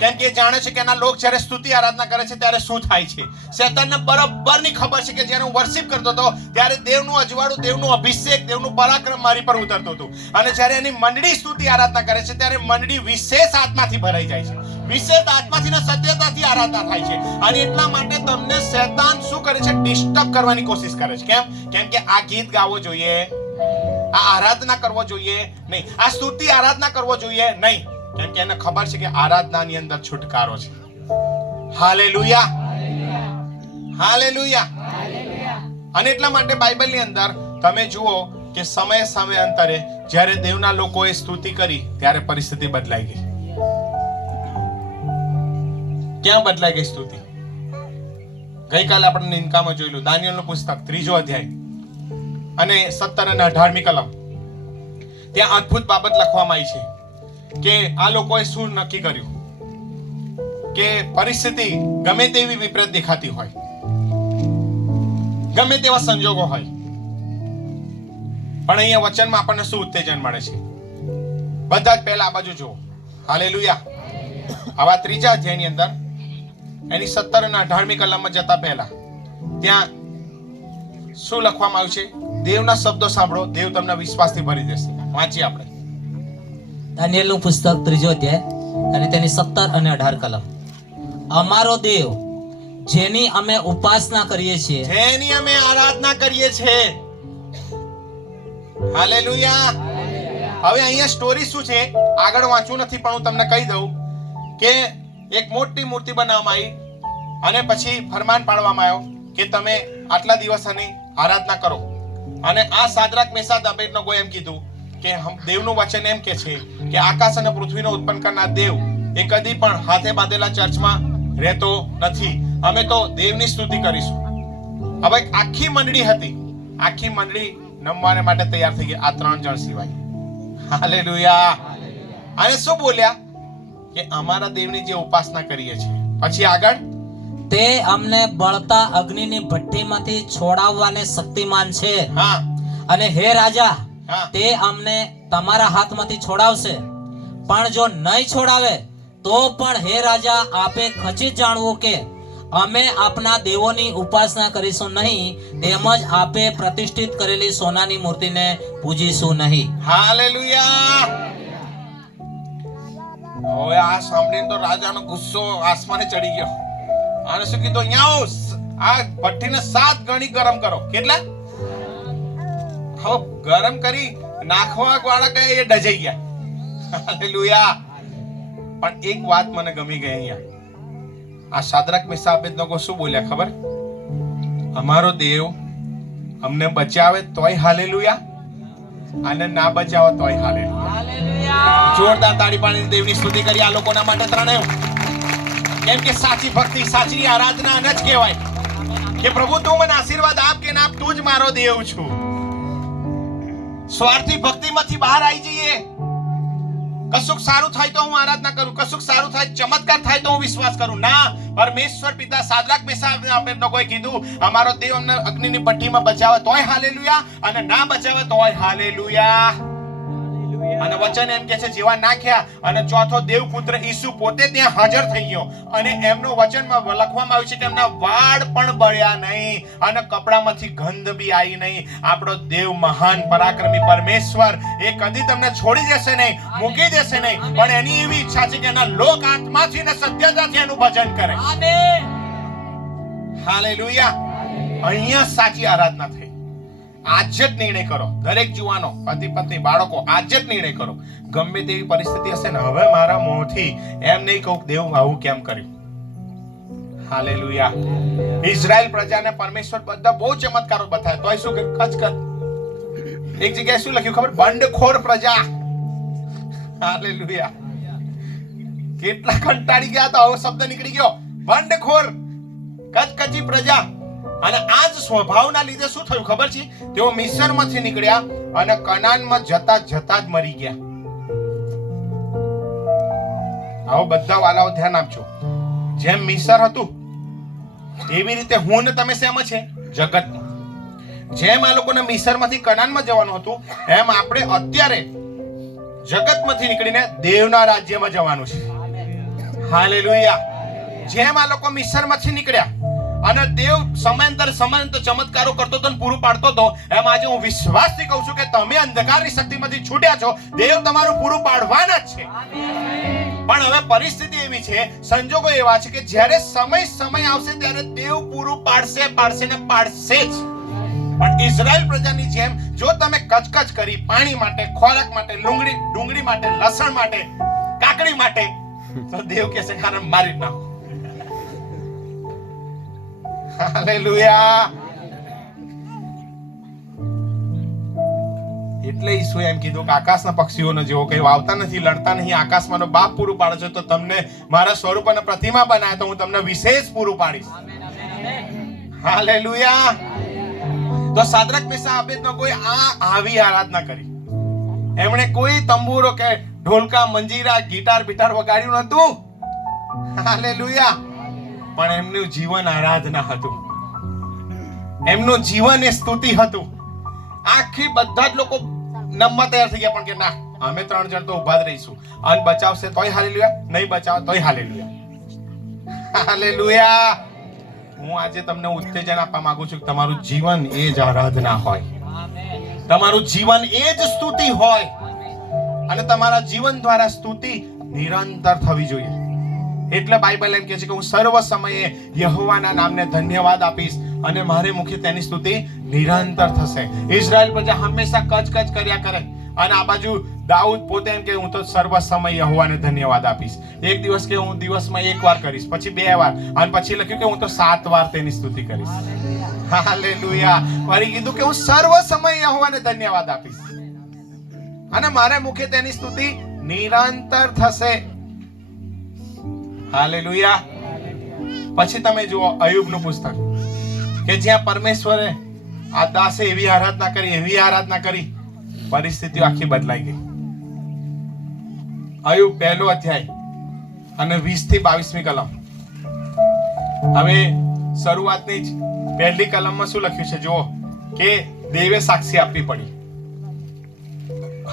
કેમ કે એ જાણે છે કે એના લોક જ્યારે સ્તુતિ આરાધના કરે છે ત્યારે શું થાય છે. શેતાનને બરાબરની ખબર છે કે જ્યારે હું વર્શિપ કરતો હતો ત્યારે દેવનું અજવાળું, દેવનું અભિષેક, દેવનું પરાક્રમ મારી પર ઉતરતું હતું, અને જ્યારે એની મંડળી સ્તુતિ આરાધના કરે છે ત્યારે મંડળી વિશેષ આત્માથી ભરાઈ જાય છે, વિશેષ આત્માથી ને સત્યતાથી આરાધના થાય છે. અને એટલા માટે તમને શેતાન શું કરે છે? ડિસ્ટર્બ કરવાની કોશિશ કરે છે. કેમ કે આ ગીત ગાવો જોઈએ, આ આરાધના કરવો જોઈએ નહીં, આ સ્તુતિ આરાધના કરવો જોઈએ નહીં. કેમ કે એને ખબર છે કે આરાધનાની અંદર છુટકારો છે. Hallelujah, hallelujah. અને એટલા માટે બાઇબલની અંદર તમે જુઓ કે સમય અંતરે જ્યારે દેવના લોકોએ સ્તુતિ કરી ત્યારે પરિસ્થિતિ બદલાઈ ગઈ. ક્યાં બદલાઈ ગઈ સ્તુતિ? ગઈકાલે આપણે નિનકામાં જોયેલું દાનિયેલનું પુસ્તક 3 અધ્યાય અને 17 અને 18મી કલમ. ત્યાં અદ્ભુત બાબત લખવામાં આવી છે કે આ લોકોએ શું નક્કી કર્યું કે પરિસ્થિતિ ગમે તેવી વિપરીત દેખાતી હોય, ગમે તેવા સંજોગો હોય, પણ અહીંયા વચનમાં આપણને શું ઉત્તેજન મળે છે? બધા જ પહેલા આ બાજુ જુઓ. હાલેલુયા. આવા 3 અધ્યાયની અંદર એની 17 અને 18મી કલમમાં જતા પહેલા ત્યાં શું લખવામાં આવ્યું છે? દેવના શબ્દો સાંભળો, દેવ તમને વિશ્વાસથી ભરી દેશે. વાંચીએ આપણે દાનિયેલનું પુસ્તક 3 અધ્યાય અને તેની 17 અને 18 કલમ. અમારો દેવ જેની અમે ઉપાસના કરીએ છીએ, જેની અમે આરાધના કરીએ છીએ. હાલેલુયા. હવે અહીંયા સ્ટોરી શું છે આગળ વાંચવું નથી, પણ હું તમને કહી દઉં કે એક મોટી મૂર્તિ બનાવવામાં આવી અને પછી ફરમાન પાડવામાં આવ્યો કે તમે આટલા દિવસની આરાધના કરો. અને આ સાદ્રાક, મેસાક, અબેદનગો એમ કીધું કે દેવનું વચન એમ કે છે કે આકાશ અને પૃથ્વીનો ઉત્પન્ન કરનાર દેવ એ કદી પણ હાથે બાંધેલા ચર્ચમાં રહેતો નથી. અમે તો દેવની સ્તુતિ કરીશું. હવે આખી મંડળી હતી, આખી મંડળી નમવાને માટે તૈયાર થઈ ગઈ, આ 3 જણ સિવાય. હાલેલુયા. અને શું બોલ્યા કે અમારા દેવની જે ઉપાસના કરીએ છીએ. પછી આગળ, તે અમને બળતા અગ્નિની ભઠ્ઠીમાંથી છોડાવવાને શક્તિમાન છે. હા. અને હે રાજા, હા. તે અમને તમારા હાથમાંથી છોડાવશે, પણ જો નહીં છોડાવે તો પણ હે રાજા, આપે ખચિત જાણવું કે અમે આપના દેવોની ઉપાસના કરીશું નહીં, તેમજ આપે પ્રતિષ્ઠિત કરેલી સોનાની મૂર્તિને પૂજીશું નહીં. હાલેલુયા. હવે આ સાંભળીને તો રાજાનો ગુસ્સો આસમાને ચડી ગયો. અને શું કીધું? અહીંયા આ ભઠ્ઠીને 7 ગણી ગરમ કરો. કેટલા? હવે ગરમ કરી નાખવા વાળા ગયા એ ડજાઈ ગયા. હાલેલુયા. પણ એક વાત મને ગમી ગઈ અહીંયા. આ સાદ્રાક, મેસાક, અબેદનગો શું બોલ્યા ખબર? અમારો દેવ અમને બચાવે તોય હાલેલુયા, અને ના બચાવે તોય હાલેલુયા. જોરદાર તાળી પાડીને દેવની સ્તુતિ કરી આ લોકોના માટે ત્રણેય. કેમ કે સાચી ભક્તિ, સાચી આરાધના અને જ કહેવાય કે પ્રભુ તું મને આશીર્વાદ આપ કે ના આપ, તું જ મારો દેવ છું. સ્વાર્થી ભક્તિમાંથી બહાર આવી જઈએ. કશુંક સારું થાય તો હું આરાધના કરું, કશુંક સારું થાય, ચમત્કાર થાય તો હું વિશ્વાસ કરું. ના, પરમેશ્વર પિતા સાદ્રાક, મેસાક, અબેદનગોએ કીધું અમારો દેવ અમને અગ્નિની ભઠ્ઠીમાં બચાવે તોય હાલેલુયા, અને ના બચાવે તોય હાલેલુયા. અને વચન એમ કે છે જેવા નાખ્યા, અને ચોથો દેવપુત્ર ઈસુ પોતે ત્યાં હાજર થઈ ગયો, અને એમનું વચનમાં લખવામાં આવ્યું છે કે એમના વાળ પણ બળ્યા નહીં અને કપડામાંથી ગંધ બી આવી નહીં. આપણો દેવ મહાન પરાક્રમી પરમેશ્વર એ કદી તમને છોડી દેશે નહીં, મૂકી દેશે નહીં, પણ એની એવી ઈચ્છા છે કે એના લોક આત્માથી ને સત્યતાથી એનું ભજન કરે. હાલેલુયા. અહીંયા સાચી આરાધના થઈ. આજ જ નિર્ણય કરો, દરેક જુવાનો, પતિ પત્ની, બાળકો, આજ જ નિર્ણય કરો. ગમે તેવી પરિસ્થિતિ હશે ને, હવે મારા મોંથી એમ નહીં કહું દેવ આવું કેમ કર્યું. હાલેલુયા. ઇઝરાયલ પ્રજાને પરમેશ્વર બધા બહુ ચમત્કારો બતાવ્યા, તોય શું કચકચ. એક જગ્યાએ શું લખ્યું ખબર? બંડખોર પ્રજા. હાલેલુયા. કેટલા કંટાળી ગયા તો આવો શબ્દ નીકળી ગયો, બંડખોર, કચકચી પ્રજા. અને આ જ સ્વભાવના લીધે શું થયું ખબર છે? તેઓ મિસ્રમાંથી નીકળ્યા અને કનાનમાં જતા જતા જ મરી ગયા. આવો બધા વાલાઓ ધ્યાન આપજો. જેમ મિસર હતું એવી રીતે હું ને તમે શેમાં છે? જગતમાં. જેમ આ લોકોને મિસરમાંથી કનાનમાં જવાનું હતું, એમ આપણે અત્યારે જગતમાંથી નીકળીને દેવના રાજ્યમાં જવાનું છે. હાલેલુયા. જેમ આ લોકો મિસરમાંથી નીકળ્યા અને દેવ સમયાંતર ચમત્કારો કરતો હતો અને પૂરું પાડતો હતો, એમ આજે હું વિશ્વાસથી કહું છું કે તમે અંધકારની શક્તિમાંથી છૂટ્યા છો. દેવ તમારું પૂરું પાડવાના જ છે. પણ હવે પરિસ્થિતિ એવી છે, સંજોગો એવા છે કે જ્યારે સમય આવશે ત્યારે દેવ પૂરું પાડશે ને પાડશે જ. પણ ઇઝરાયલ પ્રજાની જેમ જો તમે કચકચ કરી પાણી માટે, ખોરાક માટે, ડુંગળી માટે, લસણ માટે, કાકડી માટે, તો દેવ કહેશે ખાને મારી નાખો. હાલેલુયા. એટલે ઈસુએ એમ કીધું કે આકાશના પક્ષીઓનો જેવો કઈ વાવતા નથી, લડતા નહીં, આકાશમાંનો બાપ પૂરું પાડે છે, તો તમને મારા સ્વરૂપ અને પ્રતિમા બનાવે તો હું તમને વિશેષ પૂરું પાડીશ. હાલેલુયા. તો સાદ્રક મેશક અબેદનગોએ આવી આરાધના કરી. એમણે કોઈ તંબુરો કે ઢોલકા, મંજીરા, ગિટાર વગાડ્યું નતું. હાલેલુયા. પણ એમનું જીવન આરાધના હતું. એમનું જીવન એ સ્તુતિ હતું. આખી બધા જ લોકો નમવા તૈયાર થઈ ગયા, પણ કે ના, અમે 3 જણ તો ઉભા જ રહીશું. અને બચાવશે તોય હાલેલુયા, નહીં બચાવે તોય હાલેલુયા. હાલેલુયા. હું આજે તમને ઉત્તેજન આપવા માંગુ છું કે તમારું જીવન એ જ આરાધના હોય, તમારું જીવન એ જ સ્તુતિ હોય, અને તમારા જીવન દ્વારા સ્તુતિ નિરંતર થવી જોઈએ. એટલે બાઇબલ એમ કહે છે કે હું સર્વ સમયે યહોવાના નામને ધન્યવાદ આપીશ અને મારે મુખે તેની સ્તુતિ નિરંતર થશે. ઇઝરાયલ પ્રજા હંમેશા કચ કર્યા કરે, અને આ બાજુ દાઉદ પોતે એમ કે હું તો સર્વ સમય યહોવાને ધન્યવાદ આપીશ. એક દિવસ કે હું દિવસમાં 1 વાર કરીશ, પછી 2 વાર, અને પછી લખ્યું કે હું તો 7 વાર તેની સ્તુતિ કરીશ. હાલેલુયા. ફરી કીધું કે હું સર્વ સમય યહોવાને ધન્યવાદ આપીશ અને મારે મુખે તેની સ્તુતિ નિરંતર થશે. હાલેલુયા. પછી તમે જુઓ અયુબનું પુસ્તક, કે જ્યાં પરમેશ્વરે આ દાસે એવી આરાધના કરી, પરિસ્થિતિઓ આખી બદલાઈ ગઈ. અયુબ 1લો અધ્યાય અને 20 થી 22મી કલમ. હવે શરૂઆતની જ 1લી કલમમાં શું લખ્યું છે જુઓ, કે દેવે સાક્ષી આપવી પડી.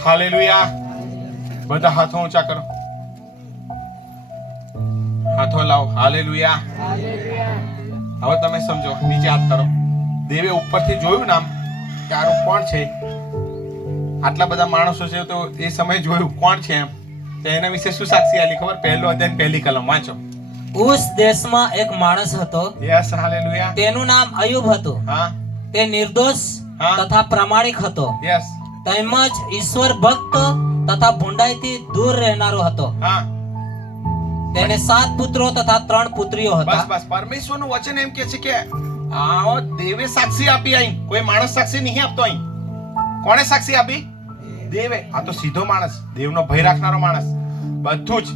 હાલેલુયા. બધા હાથો ઊંચા કરો, હાથો લાવો. હાલેલુયા. હવે તમે સમજો, નીચે હાથ કરો. દેવે ઉપરથી જોયું નામ કે આરું કોણ છે, આટલા બધા માણસો છે, તો એ સમય જોયું કોણ છે એમ, તો એના વિશે શું સાક્ષી આલી ખબર? 1લો અધ્યાય 1લી કલમ વાંચો. ઉસ દેશમાં એક માણસ હતો. યસ. હાલેલુયા. તેનું નામ અયુબ હતું. હા. તે નિર્દોષ તથા પ્રામાણિક હતો. યસ. તેમજ ઈશ્વર ભક્ત તથા ભૂંડાઈથી દૂર રહેનારો હતો. હા. તેને 7 પુત્રો તથા 3 પુત્રીઓ હતા. બસ પરમેશ્વરનું વચન એમ કહે છે કે આ દેવે સાક્ષી આપી. અહીં કોઈ માણસ સાક્ષી નહીં આપતો. અહીં કોણે સાક્ષી આપી? દેવે. આ તો સીધો માણસ, દેવનો ભય રાખનારો માણસ, બધું જ.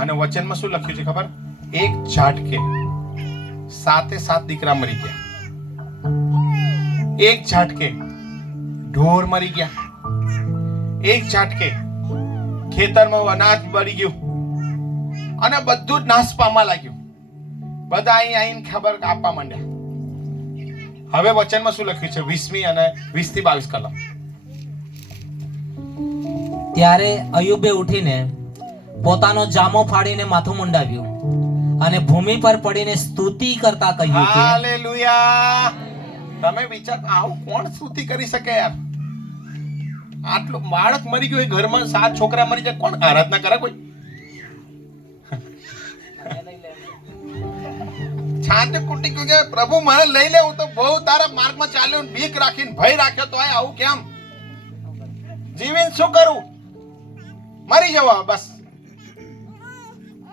અને વચનમાં શું લખ્યું છે ખબર? એક ઝાટકે 7 દીકરા મરી ગયા. એક ઝાટકે ઢોર મરી ગયા. એક ઝાટકે ખેતરમાં અનાજ બળી ગયું, અને બધું જ નાશ પામવા લાગ્યું. બધા અહીં ખબર આપવા માંડ્યા. હવે વચનમાં શું લખ્યું છે? 20મી અને 20 થી 22 કલમ. ત્યારે અયુબે ઉઠીને પોતાનો જામો ફાડીને માથું મુંડાવ્યું અને ભૂમિ પર પડીને સ્તુતિ કરતા કહ્યું કે હાલેલુયા. તમે વિચાર, આવું કોણ સ્તુતિ કરી શકે યાર? આટલું બાળક મરી ગયું, ઘરમાં 7 છોકરા મરી જાય, કોણ આરાધના કરે? કોઈ છાંટ કુટી કે પ્રભુ મને લઈ લે, હું તો બહુ તારા માર્ગમાં ચાલ્યો, બીક રાખીને ભય રાખ્યો, તો આવું કેમ? જીવીને શું કરું? મરી જવા બસ.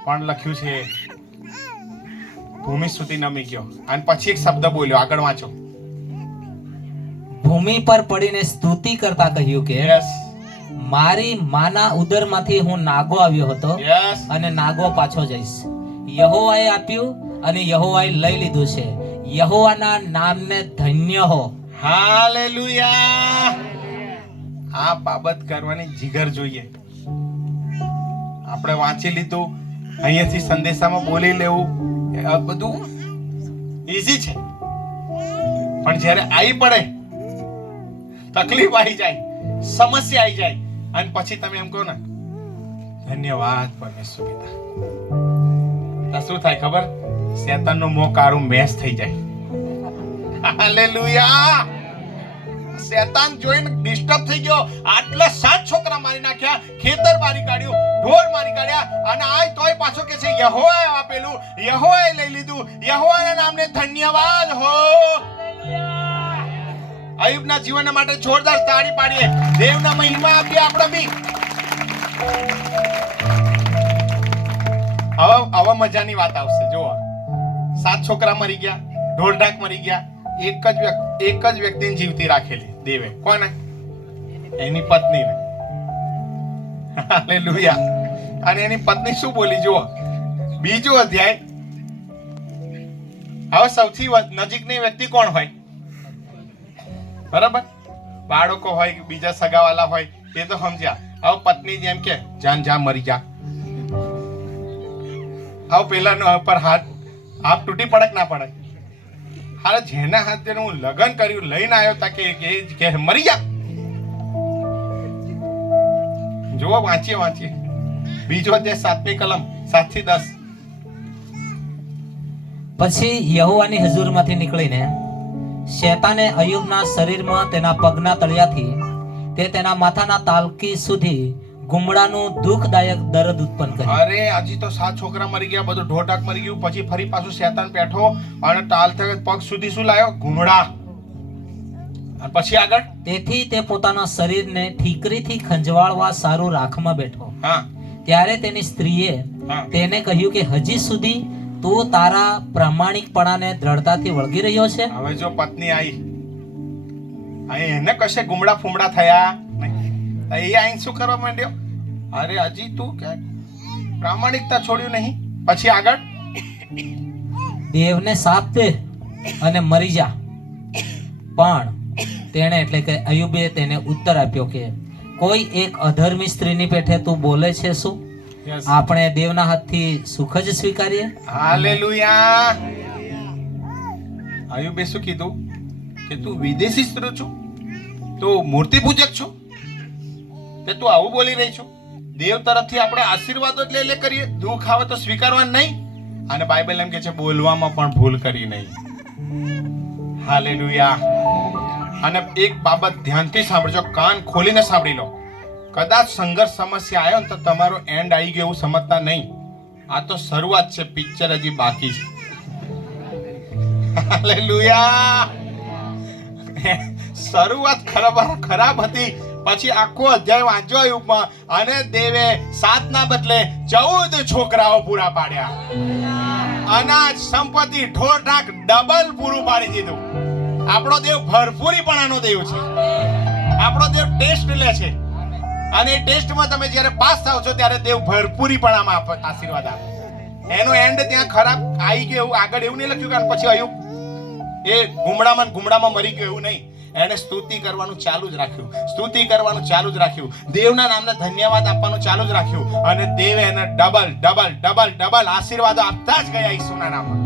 પણ લખ્યું છે ભૂમિ સુધી નમી ગયો, અને પછી એક શબ્દ બોલ્યો. આગળ વાંચો. ભૂમિ પર પડીને સ્તુતિ કરતા કહ્યું કે યસ. મારી માના ઉદરમાંથી હું નાગો આવ્યો હતો, યસ. અને નાગો પાછો જઈશ. યહોવાએ આપ્યું અને યહોવાએ લઈ લીધું છે. યહોવાના નામને ધન્ય હો. હાલેલુયા. આ બાબત કરવાની જીગર જોઈએ. આપણે વાંચી લીધું, અહીંયાથી સંદેશામાં બોલી લેવું એ આ બધું ઈઝી છે, પણ જ્યારે આવી પડે, તકલીફ આવી જાય, સમસ્યા આવી જાય, અને પછી તમે એમ કહો ને ધન્યવાદ પરમેશ્વર પિતા, તો શું થાય ખબર? શેતાનનો મોં કાળું મેસ થઈ જાય. હાલેલુયા! શેતાન જોઈને ડિસ્ટર્બ થઈ ગયો. આટલા 7 છોકરા મારી નાખ્યા, ખેતર મારી કાઢ્યું, ઢોર મારી કાઢ્યા, અને આજ તોય પાછો કે છે યહોવાએ આપેલું, યહોવાએ લઈ લીધું, યહોવાના નામને ધન્યવાદ હો. અયુબના જીવન માટે જોરદાર તાળી પાડીએ, દેવના મહિમા આપીએ આપણે બી. હવે મજાની વાત આવશે. જો 7 છોકરા મરી ગયા, ઢોર ઢાક મરી ગયા, એક જ વ્યક્તિને જીવતી રાખેલી દેવે. કોને? એની પત્નીને. હાલેલુયા! અને એની પત્ની શું બોલી જુઓ, બીજો અધ્યાય. હવે સૌથી નજીકની વ્યક્તિ કોણ હોય? બરાબર, બાળકો હોય, બીજા સગાવાલા હોય, તે તો સમજ્યા. હવે પત્ની જેમ કે જાન જા મરી જા. હવે પેલાનો પર હાથ તૂટી પડક ના પડે? હાલ જેના હાથે હું લગ્ન કર્યું, લઈને આવ્યો તા કે મરી જા. જુઓ, વાંચીએ બીજો અધ્યાય 7મી કલમ 7 થી 10. પછી યહોવાની હજુરમાંથી નીકળીને શેતાને અયુબના શરીરમાં તેના પગના તળિયાથી તે તેના માથાના તાલકી સુધી ગુમડાનું દુઃખદાયક દર્દ ઉત્પન્ન કર્યું. અરે હજી તો 7 છોકરા મરી ગયા, બધું ઢોટાક મરી ગયું. પછી ફરી પાછું શેતાન પેઠો અને તાલ પગ સુધી શું લાયો? ગુમડા. અને પછી આગળ, તેથી તે પોતાના શરીરને ઠીકરીથી ખંજવાળવા સારું રાખમાં બેઠો. હા. ત્યારે તેની સ્ત્રીએ તેને કહ્યું કે હજી સુધી તું તારા પ્રામાણિકપણાને દ્રઢતાથી વળગી રહ્યો છે? હવે જો પત્ની આવી, એને કશે ગુમડા ફૂમડા થયા નહીં, એ આઈને શું કરવા માંડ્યો? અરે હજી તું કે પ્રામાણિકતા છોડ્યું નહીં. પછી આગળ, દેવને સાપ દે અને મરી જા. પણ તેણે એટલે કે અયુબે તેને ઉત્તર આપ્યો કે કોઈ એક અધર્મી સ્ત્રીની પેઠે તું બોલે છે શું? આપણે દેવના હાથથી સુખ જ સ્વીકારીએ? હાલેલુયા! અયુબે શું કીધું કે તું વિદેશી સ્ત્રી છો, તું મૂર્તિ પૂજક છો, તે તું આવું બોલી રહી છો? દેવ તરફથી આપણે આશીર્વાદો જ લે કરીએ, દુઃખ આવે તો સ્વીકારવા નહીં. અને બાઇબલ એમ કે છે બોલવામાં પણ ભૂલ કરી નહીં. હાલેલુયા! અને એક બાબત ધ્યાનથી સાંભળજો, કાન ખોલીને સાંભળી લો. કદાચ સંઘર્ષ સમસ્યા આવ્યો ને તો તમારો એન્ડ આવી ગયો એવું સમજતા નહીં. આ તો શરૂઆત છે, પિક્ચર હજી બાકી છે. હાલેલુયા! શરૂઆત ખરાબ હતી, પછી આખો અધ્યાય વાંચ્યો અયુબમાં, અને દેવે 7 ના બદલે 14 છોકરાઓ પૂરા પાડ્યા. અનાજ, સંપત્તિ, ઢોર ઢાક ડબલ પૂરું પાડી દીધું. આપણો દેવ ભરપૂરીપણાનો દેવ છે. આપણો દેવ ટેસ્ટ લે છે, અને એ ટેસ્ટમાં તમે જ્યારે પાસ થાવ છો ત્યારે દેવ ભરપૂરીપણામાં આશીર્વાદ આપે. એનો એન્ડ ત્યાં ખરાબ આવી ગયો એવું આગળ એવું નહીં લખ્યું કે પછી અયુબ એ ગુમડામાં મરી ગયો એવું નહીં. એને સ્તુતિ કરવાનું ચાલુ જ રાખ્યું, દેવના નામને ધન્યવાદ આપવાનું ચાલુ જ રાખ્યું, અને દેવે એને ડબલ આશીર્વાદો આપતા જ ગયા ઈસુના નામમાં.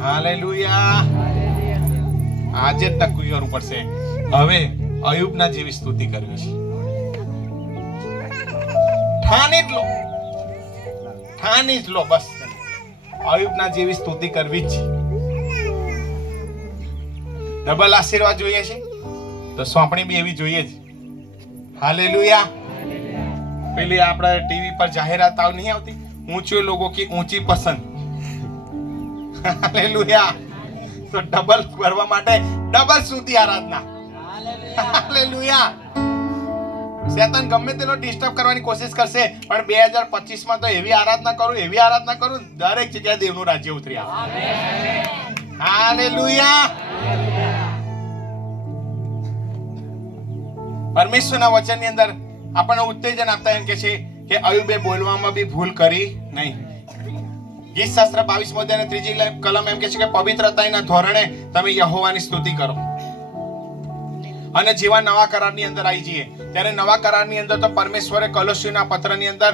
હાલેલુયા! આજે જ નક્કી કરવું પડશે, હવે અયુબના જેવી સ્તુતિ કરવી છે. ઠાની જ લો બસ. અયુબના જેવી સ્તુતિ કરવી જ છે. ડબલ આશીર્વાદ જોઈએ છે તો સોંપણી બી એવી જોઈએ જ. હાલેલુયા! પેલી આપણે ટીવી પર જાહેરાત નહીં આવતી, ઊંચે લોકો કી ઊંચી પસંદ. હાલેલુયા! તો ડબલ કરવા માટે ડબલ સ્તુતિ આરાધના. હાલેલુયા! શેતાન ગમે તેનો ડિસ્ટર્બ કરવાની કોશિશ કરશે, પણ 2025 માં તો એવી આરાધના કરું દરેક જગ્યાએ દેવનું રાજ્ય ઉતરી આવે. હાલેલુયા! પરમેશ્વરના વચનની અંદર આપણને ઉત્તેજન આપતા એમ કે છે કે અયુબે બોલવામાં બી ભૂલ કરી નહીં. ગીતશાસ્ત્ર 22મો અધ્યાય 3જી કલમ એમ કે છે કે પવિત્રતાના ધોરણે તમે યહોવાની સ્તુતિ કરો. અને જેવા નવા કરારની અંદર આવી જઈએ ત્યારે નવા કરારની અંદર તો પરમેશ્વરે કોલોસીના પત્રની અંદર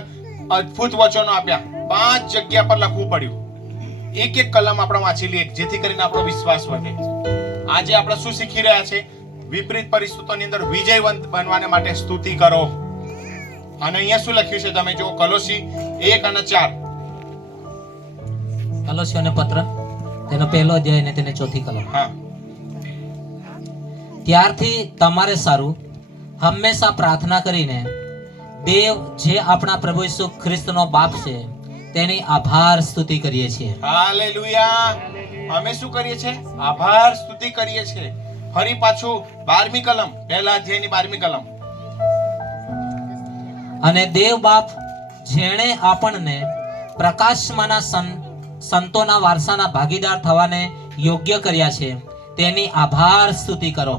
અદ્ભુત વચનો આપ્યા. 5 જગ્યા પર લખવું પડ્યું. એક એક કલમ આપણે વાંચી લઈએ જેથી કરીને આપણો વિશ્વાસ વધે. આજે આપણે શું શીખી રહ્યા છે? વિપરીત પરિસ્થિતિઓની અંદર વિજયવંત બનવાને માટે સ્તુતિ કરો. અને અહીંયા શું લખ્યું છે તમે જો, કોલોસી 1 અને 4. કલોસીઓને પત્ર તેનો પહેલો અધ્યાય અને તેની 4th કલમ. હા, ત્યારથી તમારે સારું હંમેશા પ્રાર્થના કરીને દેવ જે આપણા પ્રભુ ઈસુ ખ્રિસ્તનો બાપ છે તેની આભાર સ્તુતિ કરીએ છીએ. હાલેલુયા. અમે શું કરીએ છીએ? આભાર સ્તુતિ કરીએ છીએ. ફરી પાછું 12મી કલમ, પહેલા અધ્યાયની 12મી કલમ. અને દેવ બાપ જેણે આપણને પ્રકાશમાંના સંતોના વારસાના ભાગીદાર થવાને યોગ્ય કર્યા છે તેની આભાર સ્તુતિ કરો.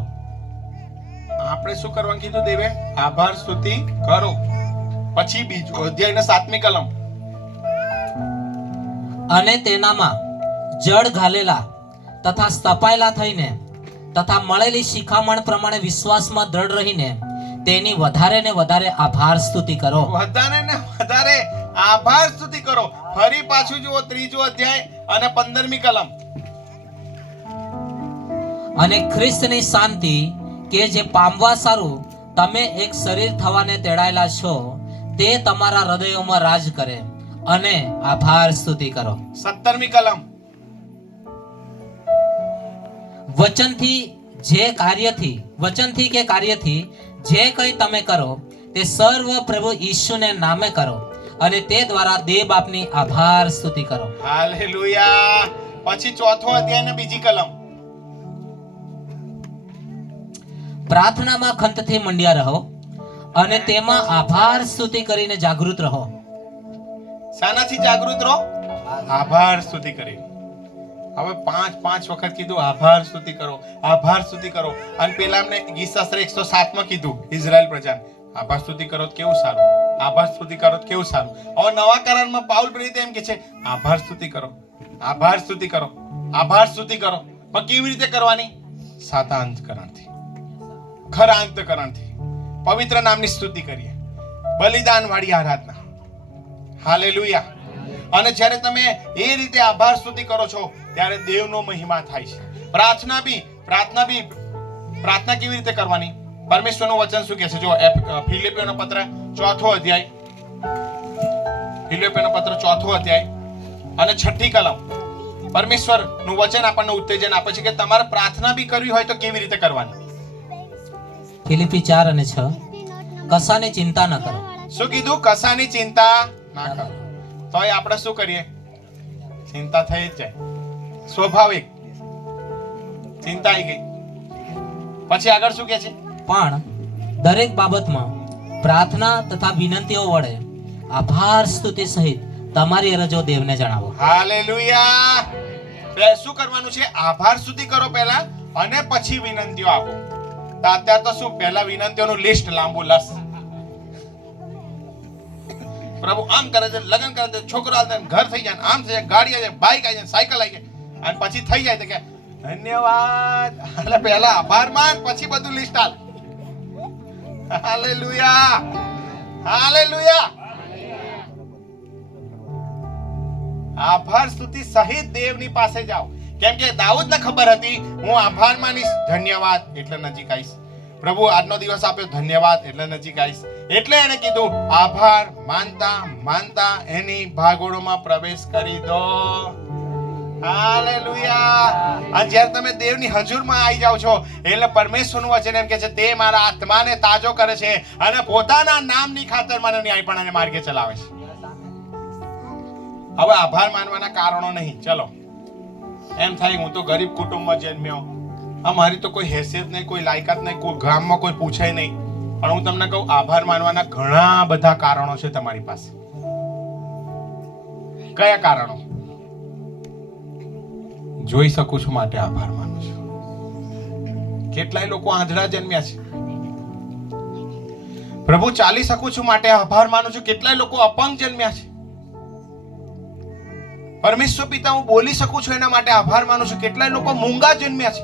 આપણે શું કરવાનું કીધું દેવે? આભાર સ્તુતિ કરો. પછી બીજું અધ્યાયના 7મી કલમ. અને તેનામાં જળ ઘાલેલા તથા સ્થપાયેલા થઈને તથા મળેલી શિખામણ પ્રમાણે વિશ્વાસમાં દ્રઢ રહીને તેની વધારે ને વધારે આભાર સ્તુતિ કરો. વધારે ને વધારે આભાર સ્તુતિ કરો. ફરી પાછું જુઓ 3જો અધ્યાય અને 15મી કલમ. અને ખ્રિસ્તની શાંતિ કે જે પામવા સારું તમે એક શરીર થવાને તેડાયેલા છો તે તમારા હૃદયોમાં રાજ કરે અને આભાર સ્તુતિ કરો. 17મી કલમ. વચનથી કે કાર્યથી જે કંઈ તમે કરો તે સર્વ પ્રભુ ઈસુને નામે કરો અને તે દ્વારા દેવ બાપની આભાર સ્તુતિ કરો. હાલેલુયા. પછી 4થો અધ્યાય ને 2જી કલમ. પ્રાર્થનામાં ખંતથી મંડ્યા રહો અને તેમાં આભાર સ્તુતિ કરીને જાગૃત રહો. શાનાથી જાગૃત રહો? આભાર સ્તુતિ કરી. હવે 5 વખત કીધું આભાર સ્તુતિ કરો, આભાર સ્તુતિ કરો. અને પેલા અમને ગીતશાસ્ત્ર 107 માં કીધું ઇઝરાયલ પ્રજા આભાર સ્તુતિ કરો તો કેવું સારું, આભાર સ્તુતિ કરો તો કેવું સારું. હવે નવા કરારમાં પાઉલ પ્રેરિત એમ કે છે આભાર સ્તુતિ કરો, આભાર સ્તુતિ કરો, આભાર સ્તુતિ કરો. પણ કેવી રીતે કરવાની? સાતા અંતકરણથી, ખરા અંતકરણથી પવિત્ર નામની સ્તુતિ કરીએ, બલિદાન વાળી આરાધના. હાલેલુયા. અને જ્યારે તમે એ રીતે આભાર સ્તુતિ કરો છો ત્યારે દેવનો મહિમા થાય છે. પ્રાર્થના કેવી રીતે કરવાની? પરમેશ્વરનું વચન શું કહે છે? જો ફિલિપીઓનો પત્ર 4થો અધ્યાય, ફિલિપીઓનો પત્ર 4થો અધ્યાય અને 6ઠી કલમ. પરમેશ્વરનું વચન આપણને ઉત્તેજન આપે છે કે તમારે પ્રાર્થના બી કરવી હોય તો કેવી રીતે કરવાની. ફિલિપી 4 અને 6. કશાની ચિંતા ન કરો. શું કીધું? કશાની ચિંતા ના કરો. તોય આપણે શું કરીએ? ચિંતા થઈ જ જાય, સ્વાભાવિક ચિંતા આવી ગઈ. પછી આગળ શું કહે છે? પણ દરેક બાબતમાં પ્રાર્થના તથા વિનંતીઓ વડે આભાર સ્તુતિ સહિત તમારી અરજો દેવને જણાવો. હાલેલુયા. શું કરવાનું છે? આભાર સ્તુતિ કરો પહેલા અને પછી વિનંતીઓ આપો. તો અત્યારે તો શું પહેલા વિનંતીઓનું લિસ્ટ લાંબુ લસ. પ્રભુ આમ કરે છે, લગ્ન કરે છે, છોકરો આવે છે, ઘર થઈ જાય, આમ થઈ જાય, ગાડી આવી જાય, બાઈક આવી જાય, સાયકલ આવી જાય, અને પછી થઈ જાય તો કે ધન્યવાદ. એટલે પહેલા આભાર માન, પછી બધું લિસ્ટ આલ. Hallelujah, hallelujah. આભાર સ્તુતિ સહિત દેવની પાસે જાઓ. કેમ કે દાઉદને ખબર હતી હું આભાર માનીશ, ધન્યવાદ એટલે નજીક આવીશ. પ્રભુ આજનો દિવસ આપ્યો, ધન્યવાદ એટલે નજીક આવીશ. એટલે એને કીધું આભાર માનતા માનતા એની ભાગોળોમાં પ્રવેશ કરી દો. હાલેલુયા. અને જ્યારે તમે દેવની હજુરમાં આવી જાઓ છો એટલે પરમેશ્વરનું વચન એમ કે છે તે મારા આત્માને તાજો કરે છે અને પોતાના નામની ખાતર મને ન્યાયપણાને માર્ગે ચલાવે છે. હવે આભાર માનવાના કારણો નહીં. ચલો એમ થાય હું તો ગરીબ કુટુંબમાં જન્મ્યો, મારી તો કોઈ હેસિયત નહીં, કોઈ લાયકાત નહીં, કોઈ ગામમાં કોઈ પૂછે નહીં. પણ હું તમને કહું આભાર માનવાના ઘણા બધા કારણો છે તમારી પાસે. કયા કારણો? જોઈ શકું છું માટે આભાર માનું છું. કેટલાય લોકો આંધળા જન્મ્યા છે. પ્રભુ ચાલી શકું છું માટે આભાર માનું છું. કેટલાય લોકો અપંગ જન્મ્યા છે. પરમેશ્વર પિતા હું બોલી શકું છું એના માટે આભાર માનું છું. કેટલાય લોકો મૂંગા જન્મ્યા છે.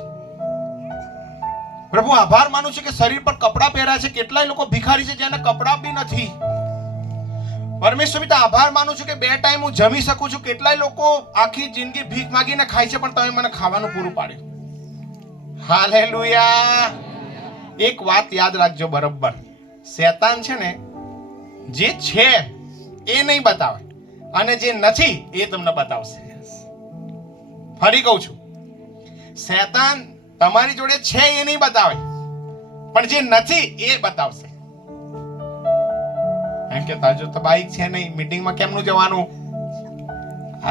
પ્રભુ આભાર માનું છું કે શરીર પર કપડાં પહેર્યા છે. કેટલાય લોકો ભિખારી છે જેને કપડાં બી નથી. પરમેશ્વર પિતા આભાર માનું છું કે 2 ટાઈમ હું જમી શકું છું. કેટલાય લોકો આખી જિંદગી ભીખ માંગીને ખાય છે, પણ તમે મને ખાવાનું પૂરું પાડ્યું. હાલેલુયા. એક વાત યાદ રાખજો બરોબર, શેતાન છે ને જે છે એ નહીં બતાવે અને જે નથી એ તમને બતાવશે. ફરી કહું છું, શેતાન તમારી જોડે છે એ નહીં બતાવે, પણ જે નથી એ બતાવશે. એમ કે તાજો તો બાઈક છે નહીં, મીટિંગમાં કેમનું જવાનું?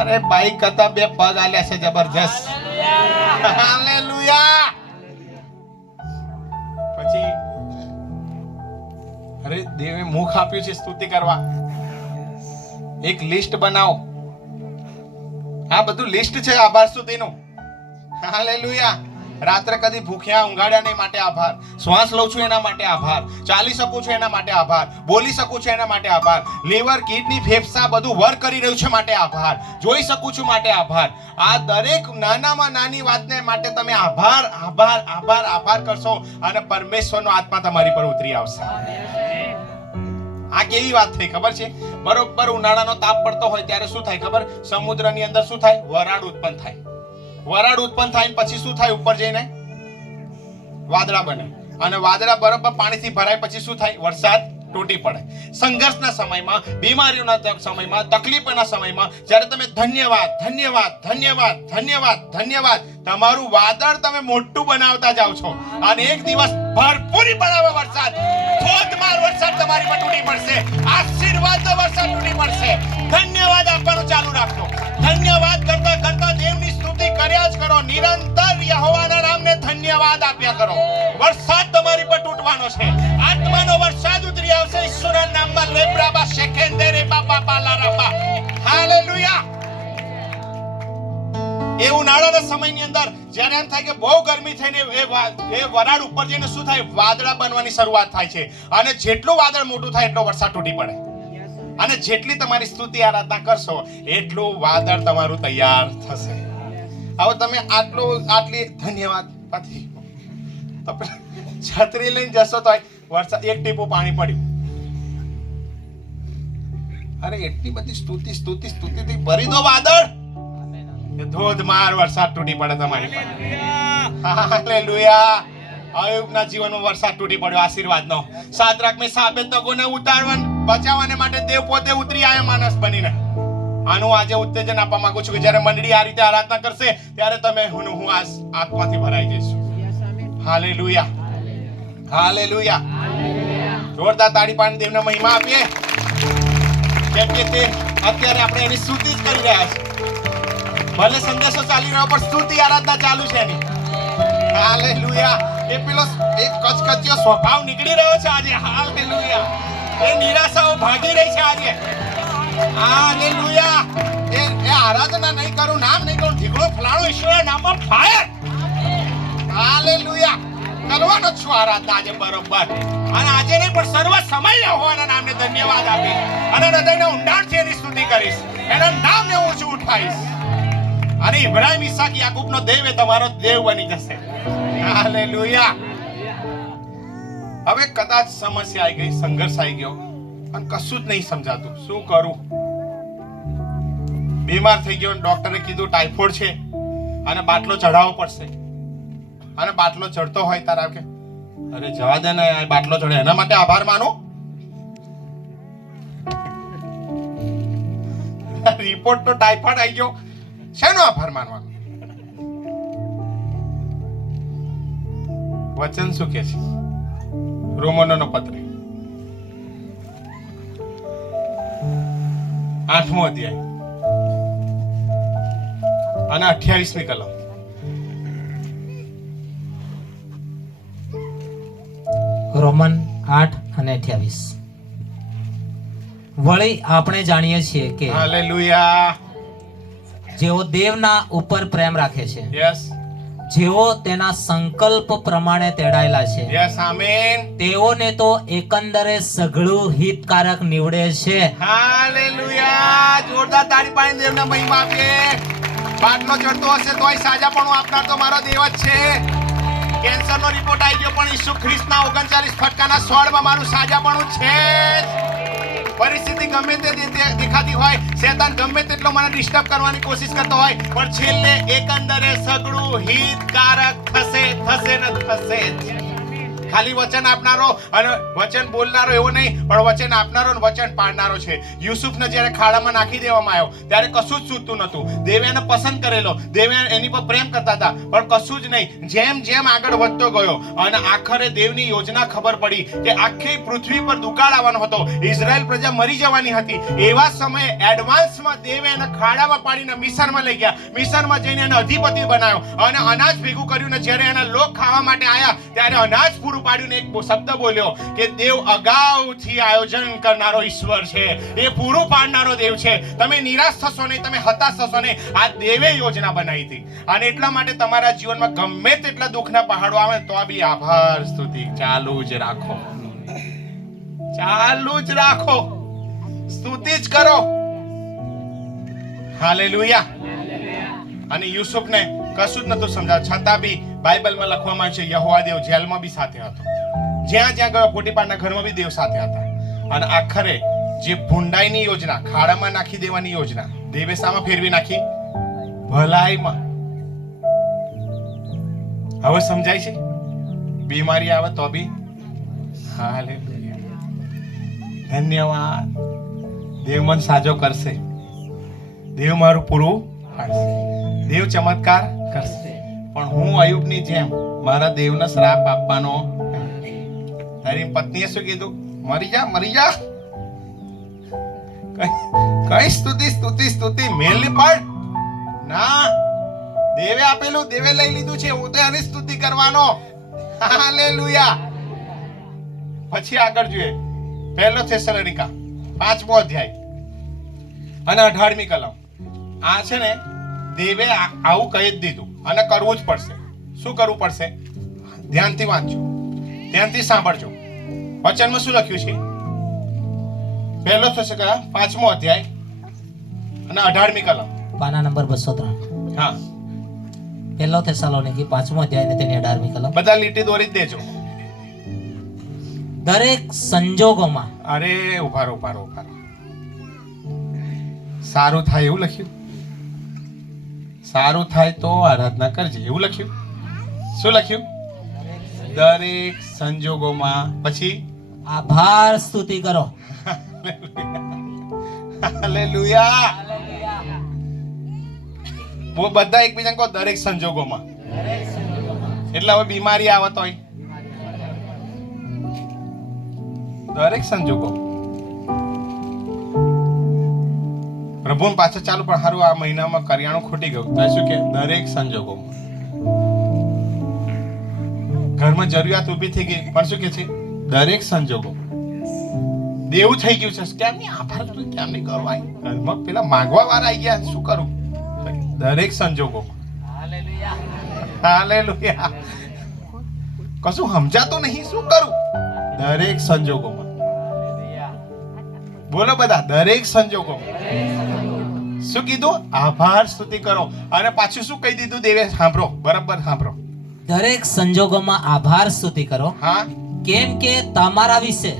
અરે બાઈક કરતા 2 પગ આલ્યા છે જબરજસ્ત. હાલેલુયા. પછી અરે દેવે મુખ આપ્યું છે સ્તુતિ કરવા. એક લિસ્ટ બનાવો. આ બધું લિસ્ટ છે આભાર સ્તુતિનું. હાલેલુયા. રાત્રે કદી ભૂખ્યા ઊંઘાડ્યા નહીં માટે આભાર. શ્વાસ લઉં છું એના માટે આભાર. ચાલી શકું છું એના માટે આભાર. બોલી શકું છું એના માટે આભાર. લીવર, કિડની, ફેફસા બધું વર્ક કરી રહ્યું છે માટે આભાર. જોઈ શકું છું માટે આભાર. આ દરેક નાનામાં નાની વાતને માટે તમે આભાર આભાર આભાર આભાર કરશો અને પરમેશ્વરનો આત્મા તમારી પર ઉતરી આવશે. આ કેવી વાત થઈ ખબર છે? બરોબર ઉનાળાનો તાપ પડતો હોય ત્યારે શું થાય ખબર? સમુદ્રની અંદર શું થાય? વરાળ ઉત્પન્ન થાય. વરાળ ઉત્પન્ન થાય પછી શું થાય? ઉપર જઈને વાદળા બને અને વાદળા બરોબર પાણીથી ભરાય પછી શું થાય? વરસાદ તૂટી પડે. સંઘર્ષના સમયમાં, બીમારીઓના સમયમાં, તકલીફોના સમયમાં જ્યારે તમે ધન્યવાદ ધન્યવાદ ધન્યવાદ ધન્યવાદ ધન્યવાદ તમારું વાદળ તમે મોટું બનાવતા જાઓ છો અને એક દિવસ ભરપૂરી બનાવે વરસાદ, ધોધમાર વરસાદ તમારી પર તૂટી પડશે. આશીર્વાદનો વરસાદ તૂટી પડશે. ધન્યવાદ આપવાનું ચાલુ રાખજો. ધન્યવાદ કરતા કરતા દેવની સ્તુતિ કર્યા જ કરો. નિરંતર યહોવાના નામને ધન્યવાદ આપ્યા કરો. વરસાદ તમારી પર તૂટવાનો છે. આત્માનો વરસાદ ઉતરી આવશે. ઈશ્વરના નામમાં લેબ્રાબા શેકેન્દેરે બાબા પાલારાબા. હાલેલુયા. એ ઉનાળાના સમયની અંદર જ્યારે એમ થાય કે બહુ ગરમી થઈને એ વરાળ ઉપર જઈને શું થાય? વાદળા બનવાની શરૂઆત થાય છે અને જેટલું વાદળ મોટું થાય એટલો વરસાદ તૂટી પડે. અને જેટલી તમારી સ્તુતિ આરાધના કરશો એટલું વાદળ તમારું તૈયાર થશે. હવે તમે આટલી ધન્યવાદ પછી છત્રી લઈને જશો તો વરસાદ એક ટીપું પાણી પડ્યું. અરે એટલી બધી સ્તુતિ સ્તુતિ સ્તુતિથી ભરી દો વાદળ, ધોધમાર વરસાદ તૂટી પડે તમારી પર. હાલેલુયા. અયુબના જીવનમાં વરસાદ તૂટી પડ્યો આશીર્વાદનો. સાદ્રાક મેં સાબેતકોને બચાવવાને માટે દેવ પોતે ઉતરી આવ્યા માણસ બનીને. આનું આજે ઉત્તેજન આપવા માંગુ છું કે જ્યારે મંડળી આ રીતે આરાધના કરશે ત્યારે તમે હું આત્માથી ભરાઈ જઈશું. હાલેલુયા. હાલેલુયા. જોરદાર તાળી પાડીને દેવને મહિમા આપીએ, કેમ કે તે અત્યારે આપણે એની સ્તુતિ જ કરી રહ્યા છીએ. ભલે સંદેશો ચાલી રહ્યો પણ સ્તુતિ આરાધના ચાલુ છે એની. હાલેલુયા. એ પેલો એક કચકચિયો સ્વભાવ નીકળી રહ્યો છે આજે. હાલેલુયા. એ નિરાશાઓ ભાગી રહી છે આજે. હાલેલુયા. એ આરાધના નહીં કરું, નામ નહીં કરું, ઢીકડો ફલાણો ઈશ્વરના નામમાં ફાયર. હાલેલુયા. કરવાનો છું આરાધના આજે બરોબર. અને આજે નહીં પણ સર્વ સમય હોવાના નામને ધન્યવાદ આપી અને હૃદયના ઊંડાણથી એની સ્તુતિ કરીશ. એના નામને ઊંચું ઉઠાવીશ. અને ઇબ્રાહિમ, ઈસાક, યાકૂબનો દેવ એ તમારો દેવ બની જશે. હાલેલુયા. હવે કદાચ સમસ્યા આવી ગઈ, સંઘર્ષ આવી ગયો અને કશું જ નહીં સમજાતું, શું કરું? બીમાર થઈ ગયો, ડોક્ટરે કીધું ટાઇફોઇડ છે અને બાટલો ચઢાવવો પડશે. અને બાટલો ચડતો હોય તારા કે અરે જવા દે ને, બાટલો ચડે એના માટે આભાર માનો. રિપોર્ટ તો ટાઇફોઇડ આવી ગયો, શેનો આભાર માનવાનો? વચન શું કે છે? રોમનોનો પત્ર 8મો અધ્યાય અને 28મી કલમ. રોમન 8 અને 28. વળી આપણે જાણીએ છીએ કે હાલેલુયા, જેઓ દેવના ઉપર પ્રેમ રાખે છે, યસ, જેઓ તેના સંકલ્પ પ્રમાણે તેડાયેલા છે, યસ, આમેન, તેઓને તો એકંદરે સઘળું હિતકારક નીવડે છે. હાલેલુયા. જોરદાર તાળી પાડીને દેવને મહિમા આપીએ. બાટલો ચડતો હશે તોય સાજાપણું આપનાર તો મારો દેવ જ છે. કેન્સરનો રિપોર્ટ આવી ગયો પણ ઈસુ ખ્રિસ્તના 39 ફટકાના સ્વરમાં મારું સાજાપણું છે જ. પરિસ્થિતિ ગમે તે દેખાતી હોય, શેતાન ગમે તેટલો મને ડિસ્ટર્બ કરવાની કોશિશ કરતો હોય, પણ છેલ્લે એકંદરે સગળું હિતકારક થશે ને થશે જ. ખાલી વચન આપનારો અને વચન બોલનારો એવો નહીં, પણ વચન આપનારો અને વચન પાડનારો છે. યુસુફને જ્યારે ખાડામાં નાખી દેવામાં આવ્યો ત્યારે કશું જ સૂતું નહોતું. દેવે એને પસંદ કરેલો, દેવે એની પર પ્રેમ કરતા હતા, પણ કશું જ નહીં. જેમ જેમ આગળ વધતો ગયો અને આખરે દેવની યોજના ખબર પડી કે આખી પૃથ્વી પર દુકાળ આવવાનો હતો, ઇઝરાયલ પ્રજા મરી જવાની હતી. એવા સમયે એડવાન્સમાં દેવે એને ખાડામાં પાડીને મિસરમાં લઈ ગયા. મિસરમાં જઈને એને અધિપતિ બનાવ્યો અને અનાજ ભેગું કર્યું ને જ્યારે એના લોક ખાવા માટે આવ્યા ત્યારે અનાજ પૂરું પાડ્યું ને એક શબ્દ બોલ્યો કે દેવ અગાઉથી આયોજન કરનારો ઈશ્વર છે, એ પૂરું પાડનારો દેવ છે. તમે નિરાશ થશો નહીં, તમે હતાશ થશો નહીં. આ દેવે યોજના બનાવી હતી. અને એટલા માટે તમારા જીવનમાં ગમે તેટલા દુઃખના પહાડો આવે તો બી આભાર સ્તુતિ ચાલુ જ રાખો, ચાલુ જ રાખો, સ્તુતિ જ કરો. હાલેલુયા. અને યુસુફને કશું જ નતું સમજાવ, છતાં બી બાઇબલમાં લખવામાં છે યહોવા દેવ જેલમાં બી સાથે હતો. જ્યાં જ્યાં ગયો પોટીપારના ઘરમાં બી દેવ સાથે હતા. અને આખરે જે ભૂંડાઈની યોજના, ખાડામાં નાખી દેવાની યોજના, દેવે સામાં ફેરવી નાખી ભલાઈમાં. હવે સમજાય છે? બીમારી આવે તો બી હાલેલુયા, ધન્યવાદ, દેવ મન સાજો કરશે, દેવ મારું પૂરું પાડશે, દેવ ચમત્કાર કરશે. પણ હું અયુબની જેમ મારા દેવને શ્રાપ આપવાનો. તારી પત્નીએ શું કીધું? મરી જા, મરી જા. કઈ સ્તુતિ સ્તુતિ સ્તુતિ મેલની પડ ના. દેવે આપેલું, દેવે લઈ લીધું છે, હું તો એની સ્તુતિ કરવાનો. હાલેલુયા. પછી આગળ જોઈએ, 1 થેસલોનિકા 5મો અધ્યાય અને 18મી કલમ. આ છે ને દેવે આવું કહી જ દીધું અને કરવું જ પડશે. શું કરવું પડશે? ધ્યાનથી વાંચજો, ધ્યાનથી સાંભળજો. વચનમાં શું લખ્યું છે? 1 થેસલોનિકા 5મો અધ્યાય અને 18મી કલમ, પાના નંબર 203. હા, 1 થેસલોનિકી 5મો અધ્યાય અને તેની 18મી કલમ. બધા લીટી દોરી જ દેજો. દરેક સંજોગોમાં. અરે ઉભા રહો, ઉભા રહો, ઉભા રહો. સારું થાય એવું લખ્યું? સારું થાય તો આરાધના કરજે એવું લખ્યું? શું લખ્યું? દરેક સંજોગોમાં. પછી આભાર સ્તુતિ કરો. હાલેલુયા. બહુ બધા એકબીજાને કહો દરેક સંજોગોમાં. એટલે હવે બીમારી આવે તોય દરેક સંજોગો. પ્રભુ પાછળ ચાલુ, પણ સારું આ મહિનામાં કરિયાણું ખૂટી ગયું તો શું કે દરેક સંજોગોમાં. ઘરમાં જરૂરિયાત ઊભી થઈ ગઈ પણ શું કે છે? દરેક સંજોગો. દેવું થઈ ગયું છે, કેમ નહીં આભાર કરું, કેમ નહીં કરવા? ઘરમાં પેલા માંગવા વાળા આવી ગયા, શું કરું? દરેક સંજોગોમાં. હાલેલુયા. કશું સમજાતું નહીં, શું કરું? દરેક સંજોગોમાં. બોલો બધા, દરેક સંજોગોમાં. શું કીધું? આભાર સ્તુતિ કરો. અને પાછું શું કહી દીધું દેવે? સાંભળો, બરાબર સાંભળો. દરેક સંજોગોમાં આભાર સ્તુતિ કરો, હા, કેમ કે તમારા વિશે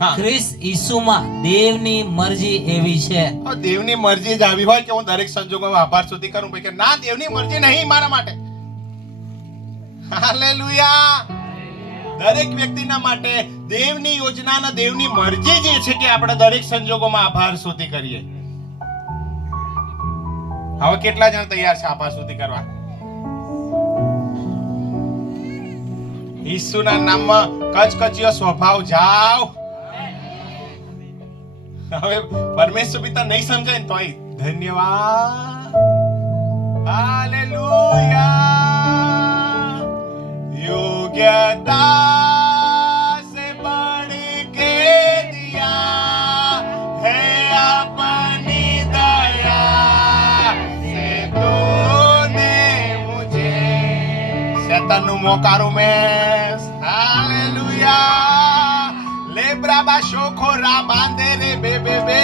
હા, ખ્રિસ્ત ઈસુમાં દેવની મરજી એવી છે. દેવની મરજી જ આવી હોય કે હું દરેક સંજોગોમાં આભાર સ્તુતિ કરું, કે ના, દેવની મરજી નહીં મારા માટે. હાલેલુયા. દરેક વ્યક્તિના માટે દેવની યોજના અને દેવની મરજી જે છે કે આપણે દરેક સંજોગોમાં આભાર સ્તુતિ કરીએ. હવે કેટલા જણ તૈયાર છે આભાર સ્તુતિ કરવા? ઈસુના નામમાં કચકચિયો સ્વભાવ જાવ. હવે પરમેશ્વર પિતા નહીં સમજાય ને તોય ધન્યવાદ. હાલેલુયા. योग्यता से बढ़ के दिया है अपनी दया से तूने मुझे. शैतानનું મોકારું મેં. હાલેલુયા. લેબ્રાબા શોખો રા બાંધે રે બે બે બે.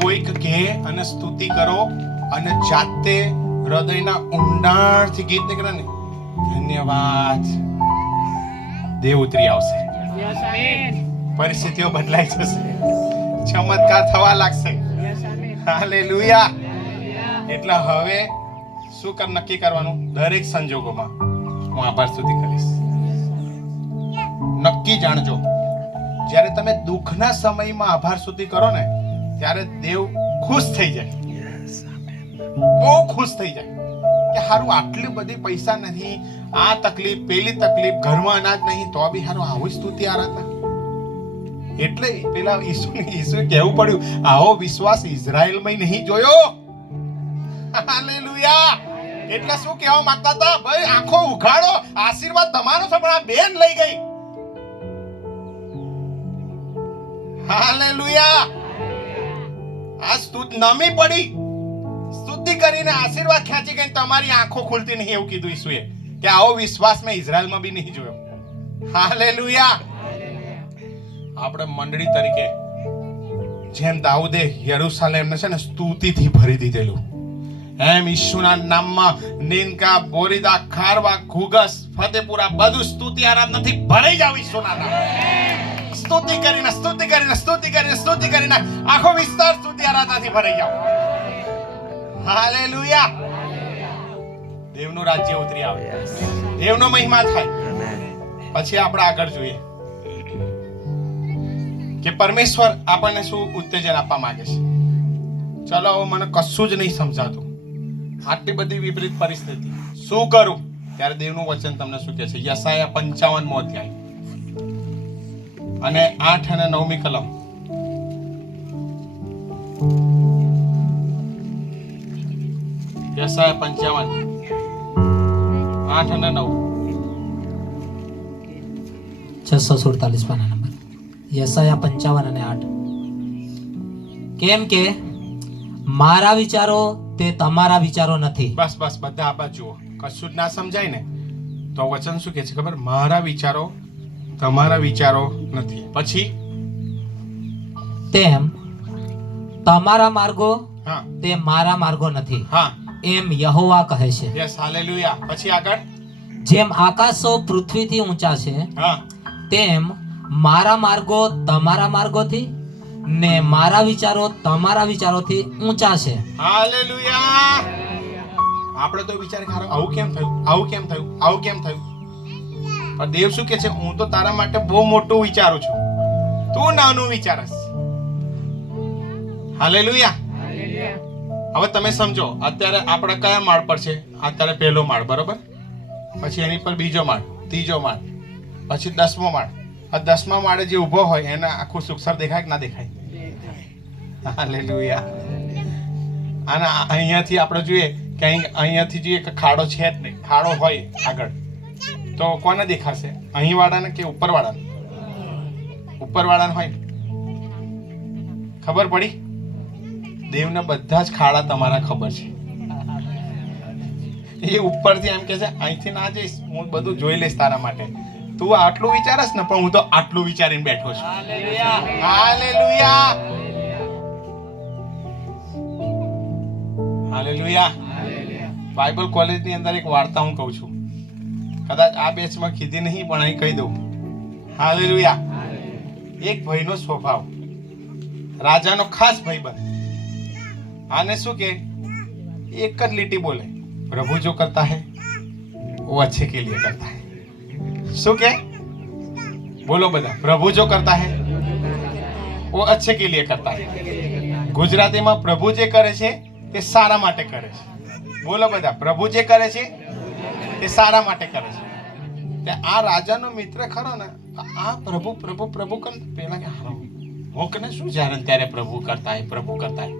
કોઈક કે અને કરો અને જાતે હૃદયના ઊંડાણથી ગીત નીકળે ને, ધન્યવાદ, દેવ ઉતરી આવશે, પરિસ્થિતિઓ બદલાઈ જશે, ચમત્કાર થવા લાગશે. હાલેલુયા. એટલે હવે શું નક્કી કરવાનું? દરેક સંજોગોમાં હું આભાર સ્તુતિ કરીશ. નક્કી જાણજો, જ્યારે તમે દુઃખના સમયમાં આભાર સ્તુતિ કરો ને, ત્યારે દેવ ખુશ થઈ જાય, બહુ ખુશ થઈ જાય કે હારું આટલી બધી પૈસા નથી, આ તકલીફ, પેલી તકલીફ, ઘરમાં અનાજ નહીં, તો બી હારું આવું સ્તુતિ આરાધના. એટલે પેલા ઈસુએ કહેવું પડ્યું, આવો વિશ્વાસ ઇઝરાયલમાં નહીં જોયો. હાલેલુયા. એટલે શું કહેવા માંગતા હતા? ભાઈ આંખો ઉઘાડો, આશીર્વાદ તમારો છે, પણ આ બેન લઈ ગઈ. હાલેલુયા. આ સ્તુતિ નમી પડી, સ્તુતિ કરીને આશીર્વાદ ખેંચી ગઈ, તમારી આંખો ખુલતી નહીં, એવું કીધું ઈસુએ કે આવો વિશ્વાસ મેં ઇઝરાયલમાં બી નહીં જોયો. હાલેલુયા. આપણે મંડળી તરીકે જેમ દાઉદે યરૂશાલેમને છે ને સ્તુતિથી ભરી દીધેલું, એમ ઈસુના નામમાં નિનકા, બોરીદા, ખારવા, ઘુગસ, ફતેપુરા બધું સ્તુતિ આરાધનાથી ભરાઈ જાવ. ઈસુના નામ સ્તુતિ કરીને સ્તુતિ કરીને સ્તુતિ કરીને સ્તુતિ કરીને આખો વિસ્તાર સ્તુતિ આરાધનાથી ભરાઈ જાવ. હાલેલુયા. દેવનું રાજ્ય ઉતરી આવે, દેવનો મહિમા થાય. પછી આપણે આગળ જોઈએ કે પરમેશ્વર આપણને શું ઉત્તેજન આપવા માંગે છે. ચલો, હવે મને કશું જ નહીં સમજાતું, આટલી બધી વિપરીત પરિસ્થિતિ, શું કરું? ત્યારે દેવનું વચન તમને શું કહે છે? યશાયા 55મો અધ્યાય અને 8 અને 9મી કલમ. યશાયા 55 8 અને 9. 647 પાના નંબર. યશાયા 55 અને 8. કેમ કે મારા વિચારો તે તમારા વિચારો નથી. બસ બસ, બધા આ બાજુ જુઓ. કશું જ ના સમજાય ને તો વચન શું કહે છે ખબર? મારા વિચારો તમારા વિચારો નથી. પછી તેમ તમારા માર્ગો હા તે મારા માર્ગો નથી, હા, એમ યહોવા કહે છે. Yes, hallelujah. પછી આગળ, જેમ આકાશો પૃથ્વીથી ઊંચા છે, હા, તેમ મારા માર્ગો તમારા માર્ગોથી ને મારા વિચારો તમારા વિચારોથી ઊંચા છે. હાલેલુયા. આપણે તો વિચાર કે આવું કેમ થયું, આવું કેમ થયું, આવું કેમ થયું? પણ દેવ શું કહે છે? હું તો તારા માટે બહુ મોટું વિચારું છું, તું નાનું વિચારસ. હાલેલુયા. હવે તમે સમજો, અત્યારે આપણે કયા માળ પર છે? અત્યારે પહેલો માળ, બરોબર? પછી એની પર બીજો માળ, ત્રીજો માળ, પછી 10મો માળ. આ 10મા માળે જે ઊભો હોય એને આખું સુખસર દેખાય કે ના દેખાય? હાલેલુયા. અને અહીંયાથી આપણે જોઈએ કે અહીંયાથી જોઈએ કે ખાડો છે જ નહીં, ખાડો હોય આગળ તો કોને દેખાશે? અહીં વાળાને કે ઉપર વાળાને? ઉપર વાળાને હોય. ખબર પડી? દેવને બધા જ ખાડા તમારા ખબર છે. એ ઉપરથી એમ કે છે અહીંથી ના જઈશ, હું બધું જોઈ લઈશ તારા માટે. તું આટલું વિચારસ ને, પણ હું તો આટલું વિચારીને બેઠો છું. હાલેલુયા. હાલેલુયા. બાઇબલ કોલેજની અંદર એક વાર્તા હું કહું છું, કદાચ આ બેચમાં કીધી નહીં પણ અહીં કહી દઉં. હાલેલુયા. એક ભાઈનો સ્વભાવ, રાજાનો ખાસ ભાઈબંધ. આને શું કે એક જ લીટી બોલે, પ્રભુ જો કરતા હે वो अच्छे के लिए करता है. શું કે? બોલો બધા, પ્રભુ જો કરતા હે वो अच्छे के लिए करता है. ગુજરાતીમાં પ્રભુ જે કરે છે તે સારા માટે કરે છે. બોલો બધા, પ્રભુ જે કરે છે તે સારા માટે કરે છે. તે આ રાજાનો મિત્ર ખરો ને, આ પ્રભુ પ્રભુ પ્રભુ કર પેલા કે હારો હું કને શું જાણે ત્યારે પ્રભુ કરતા હે, પ્રભુ કરતા હે.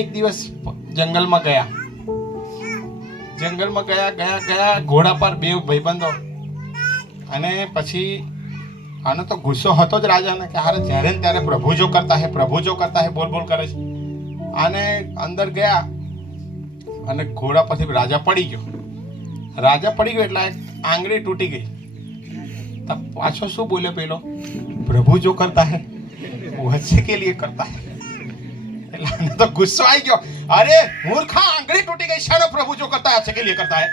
એક દિવસ જંગલમાં ગયા, ઘોડા પર બે ભાઈબંધો. અને પછી આનો તો ગુસ્સો હતો જ રાજાને કે હારે જ્યારે ને ત્યારે પ્રભુ જો કરતા હે, પ્રભુ જો કરતા હે બોલ બોલ કરે છે. આને અંદર ગયા અને ઘોડા પરથી રાજા પડી ગયો. એટલે આંગળી તૂટી ગઈ. તો પાછો શું બોલ્યો પેલો? પ્રભુ જો કરતા હે वो अच्छे के लिए करता है. એટલે આને તો ગુસ્સો આવી ગયો. અરે મૂર્ખા, આંગળી તૂટી ગઈ, શાનો પ્રભુ જો કરતા હશે કે લે કરતા હે.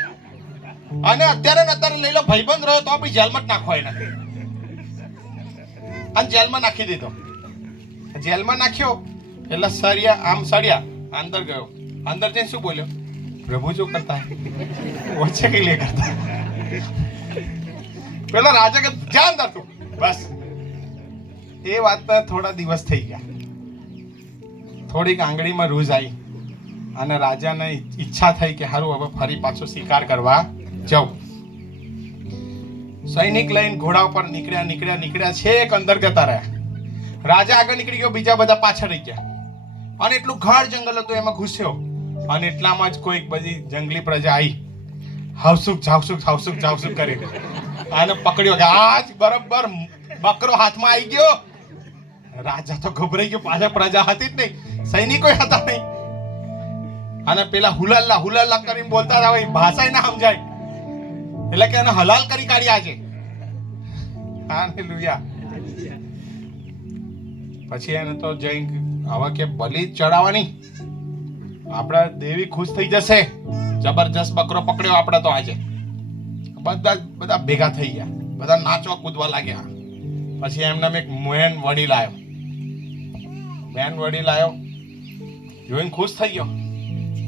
અને અત્યારે ને અત્યારે લઈ લો, ભાઈબંધ રહ્યો તો બી જેલમાં જ નાખો એને. અને જેલમાં નાખી દીધો. જેલમાં નાખ્યો એટલે સળિયા અંદર ગયો. અંદર જઈને શું બોલ્યો? પ્રભુ જો કરતા હે ઓછે કે લે કરતા. પેલો રાજા કે જા અંદર તું. બસ એ વાત થોડા દિવસ થઈ ગયા. થોડીક આંગળીમાં રૂઝ આવી અને રાજાને ઈચ્છા થઈ કે હારું હવે ફરી પાછો શિકાર કરવા જાઉં. સૈનિક લઈને ઘોડા ઉપર નીકળ્યા છેક અંદર જતા રહ્યા. રાજા આગળ નીકળી ગયો, બીજા બધા પાછળ રહી ગયા. અને એટલું ગાઢ જંગલ હતું, એમાં ઘૂસ્યો. અને એટલામાં જ કોઈક બધી જંગલી પ્રજા આવી, હાવસુક જાવસુક કરી અને પકડ્યો કે આજ બરોબર બકરો હાથમાં આવી ગયો. રાજા તો ગભરાઈ ગયો, પાછળ પ્રજા હતી જ નહીં, સૈનિકો હતા નહીં. અને પેલા હુલાલા કરીને બોલતા હતા, ભાષા ના સમજાય એટલે કે એને હલાલ કરી કાઢ્યા છે. હાલેલુયા. પછી એને તો જઈ હવે કે બલી ચડાવવાની, આપણા દેવી ખુશ થઈ જશે. જબરજસ્ત બકરો પકડ્યો આપણે તો આજે. બધા ભેગા થઈ ગયા, બધા નાચવા કૂદવા લાગ્યા. પછી એમને એક મેન વડી લાયો, જોઈને ખુશ થઈ ગયો.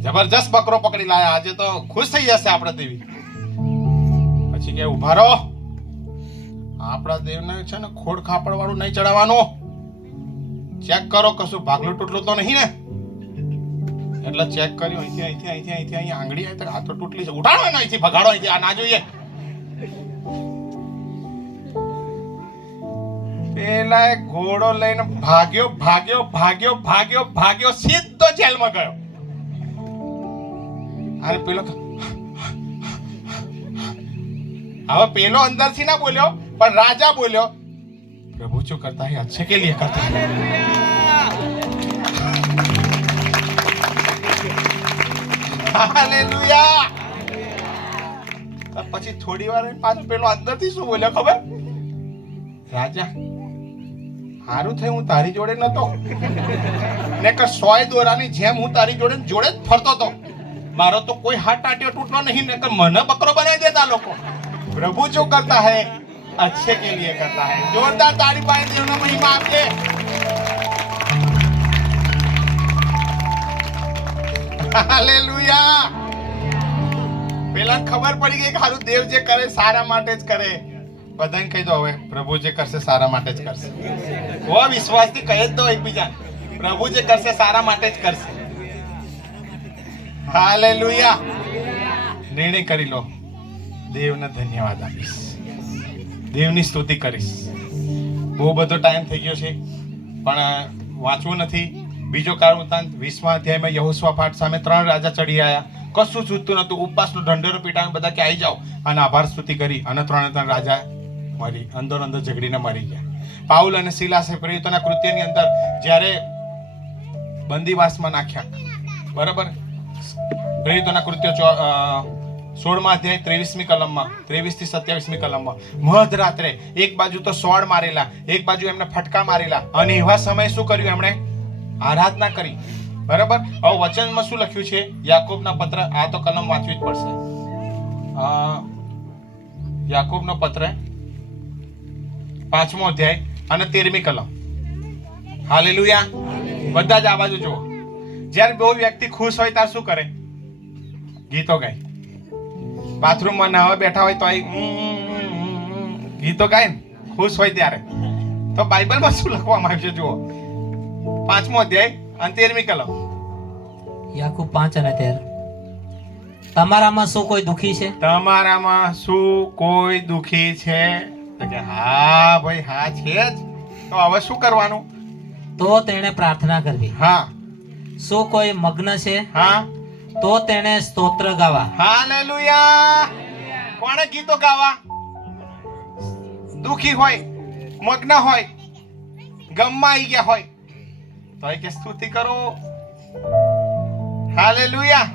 જબરજસ્ત બકરો પકડી લાયા, આજે તો ખુશ થઈ જશે આપણા દેવી. પછી કે ઉભા રહો, આપણા દેવને છે ને ખોડ ખાપડ વાળું નહીં ચડાવવાનું. ચેક કરો કશું ભાગલું તૂટલું તો નહીં ને. એટલે ચેક કર્યું, અહીંથી અહીં આંગળી આવી, આ તો તૂટલી છે, ઉઠાડો એને અહીંથી, ભગાડો અહીંથી, આ ના જોઈએ. પેલા ઘોડો લઈને ભાગ્યો સીધો જેલમાં ગયો. અને પેલો હવે પેલો અંદરથી ના બોલ્યો, પણ રાજા બોલ્યો, પ્રભુ જો કરતા હે अच्छे के लिए करता है. હાલેલુયા. પછી થોડી વાર પાછો પેલો અંદરથી શું બોલ્યો ખબર? રાજા, હારું થયું હું તારી જોડે નતો, ને કે 100 દોરાની જેમ હું તારી જોડે જ ફરતો હતો. મારો તો કોઈ હાથ ટાટ્યો તૂટલો નહીં, ને કે મને બકરો બનાવી દેતા લોકો. પ્રભુ જો કરતા હે अच्छे के लिए करता है. जोरदार ताड़ी पाए देवना महिमा आपके. हालेलुया. પેલા ખબર પડી ગઈ કે હારું દેવ જે કરે સારા માટે જ કરે. બધાને કહી દો હવે, પ્રભુ જે કરશે સારા માટે જ કરશે. ઓ વિશ્વાસથી કહી જ દો એકબીજા, પ્રભુ જે કરશે સારા માટે જ કરશે. હાલેલુયા. નિર્ણય કરી લો, દેવને ધન્યવાદ આપીશ, દેવની સ્તુતિ કરીશ. બહુ બધો ટાઈમ થઈ ગયો છે, પણ વાંચવું નથી. બીજો કાળવૃત્તાંત 20મા અધ્યાયમાં યહોશવાફાટ સામે 3 રાજા ચડી આવ્યા. કશું છૂટતું નતું, ઉપવાસનો ઢંઢેરો પીટાને બધા કે આવી જાઓ અને આભાર સ્તુતિ કરી. અને 3 રાજા અંદર ઝઘડીને મરી ગયા. પાઉલ અને સિલાસે પ્રેરિતોના કૃત્યની અંદર જ્યારે બંદીવાસમાં નાખ્યા, બરાબર, પ્રેરિતોના કૃત્ય 16મા અધ્યાય 23મી કલમમાં, 23 થી 27મી કલમમાં, મધરાત્રે એક બાજુ તો સોળ મારેલા, એક બાજુ એમને ફટકા મારેલા. અને એવા સમયે શું કર્યું? એમણે આરાધના કરી. બરાબર. હવે વચનમાં શું લખ્યું છે? યાકોબના પત્ર, આ તો કલમ વાંચવી જ પડશે. યાકોબનો પત્ર 5મો અધ્યાય અને 13મી કલમ. હાલેલુયા. બધા જ આ બાજુ જુઓ. જ્યારે બહુ વ્યક્તિ ખુશ હોય ત્યારે શું કરે? ગીતો ગાય. બાથરૂમમાં નાવા બેઠા હોય તો ગીતો ગાય ને, ખુશ હોય ત્યારે. તો બાઇબલમાં શું લખવામાં આવ્યું છે જુઓ, 5મો અધ્યાય અને 13મી કલમ. યાકૂબ 5 અને 13. તમારામાં શું કોઈ દુખી છે? તમારામાં શું કોઈ દુખી છે? તો કે હા ભાઈ, હા છે જ. તો હવે શું કરવાનું? તો તેણે પ્રાર્થના કરવી. હા. શું કોઈ મગ્ન છે? હા. તો તેણે સ્તોત્ર ગાવા. હાલેલુયા. કોણે ગીતો ગાવા? દુખી હોય, મગ્ન હોય, ગમમાં આવી ગયા હોય તો કે સ્તુતિ કરો. હાલેલુયા.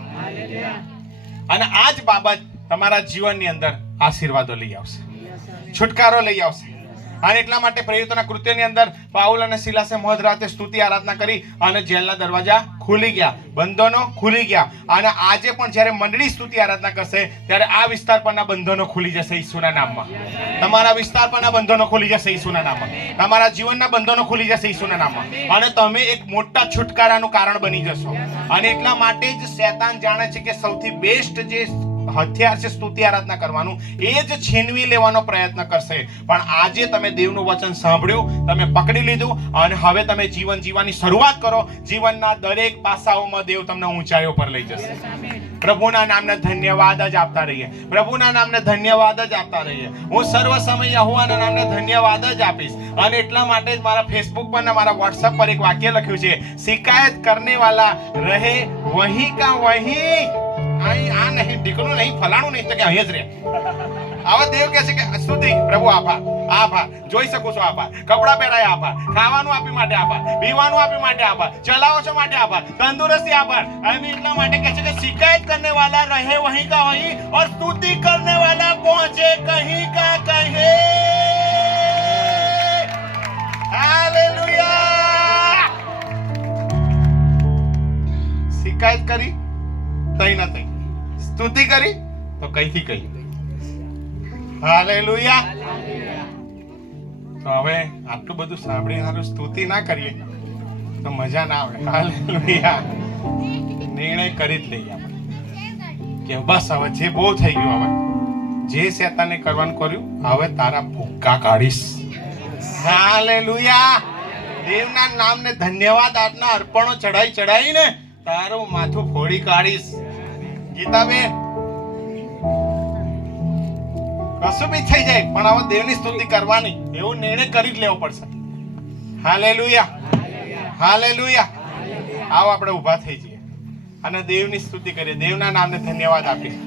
અને આ જ બાબત તમારા જીવનની અંદર આશીર્વાદો લઈ આવશે, છુટકારો લઈ આવશે. અને એટલા માટે પ્રેરિતોના કૃત્યની અંદર પાઉલ અને સિલાસે મધરાતે સ્તુતિ આરાધના કરી અને જેલના દરવાજા ખુલી ગયા, બંધનો ખુલી ગયા. અને આજે પણ જ્યારે મંડળી સ્તુતિ આરાધના કરશે ત્યારે આ વિસ્તાર પરના બંધનો ખુલી જશે ઈસુના નામમાં. તમારા વિસ્તાર પરના બંધનો ખુલી જશે ઈસુના નામમાં. તમારા જીવનના બંધનો ખુલી જશે ઈસુના નામમાં. અને તમે એક મોટા છુટકારાનું કારણ બની જશો. અને એટલા માટે જ શૈતાન જાણે છે કે સૌથી બેસ્ટ જે હથિયાર છે સ્તુતિ આરાધના કરવાનું, એ જ છીનવી લેવાનો પ્રયત્ન કરશે. પણ આજે તમે દેવનું વચન સાંભળ્યું, તમે પકડી લીધું અને હવે તમે જીવન જીવવાની શરૂઆત કરો. જીવનના દરેક પાસાઓમાં દેવ તમને ઊંચાઈઓ પર લઈ જશે. પ્રભુના નામને ધન્યવાદ જ આપતા રહીએ. પ્રભુના નામને ધન્યવાદ જ આપતા રહીએ. હું સર્વ સમય યહોવાના નામને ધન્યવાદ જ આપીશ. અને એટલા માટે જ મારા ફેસબુક પર ને મારા વોટ્સએપ પર એક વાક્ય લખ્યું છે, શિકાયત કરને વાલા રહે વહી કા વહી. આ નહીં, ઢીકણું નહીં, ફલાણું નહીં, તો કે અહીં જ રહે. આવા દેવ કહે છે કે સ્તુતિ પ્રભુ, આભાર, આભાર, જોઈ શકું છું, આભાર, કપડાં પહેરાય આભાર, ખાવાનું આપી માટે આભાર, પીવાનું આપી માટે આભાર, ચલાવો છો માટે આભાર, તંદુરસ્તી આભાર. અને એટલા માટે કહે છે કે શિકાયત કરને વાલા રહે વहीं का वहीं और स्तुति करने वाला पहुंचे कहीं का कहीं. हालेलुया. શિકાયત કરી તઈ ન તઈ, સ્તુતિ કરી તો કઈથી કઈ. હાલેલુયા. તો હવે આટલું બધું સાંભળીને સારું સ્તુતિ ના કરીએ તો મજા ના આવે. હાલેલુયા. નિર્ણય કરી જ લઈએ આપણે કે બસ હવે જે બહુ થઈ ગયું, હવે જે શેતાને કરવાનું કર્યું, હવે તારા ભૂક્કા કાઢીશ. હાલેલુયા. દેવના નામને ધન્યવાદ આજના અર્પણો ચડાઈને તારું માથું ફોડી કાઢીશ. ગીતાબેન, કશું બી થઈ જાય પણ હવે દેવની સ્તુતિ કરવાની, એવું નિર્ણય કરી જ લેવો પડશે. હાલેલુયા. હાલેલુયા. આવો આપણે ઊભા થઈ જઈએ અને દેવની સ્તુતિ કરીએ, દેવના નામને ધન્યવાદ આપીએ.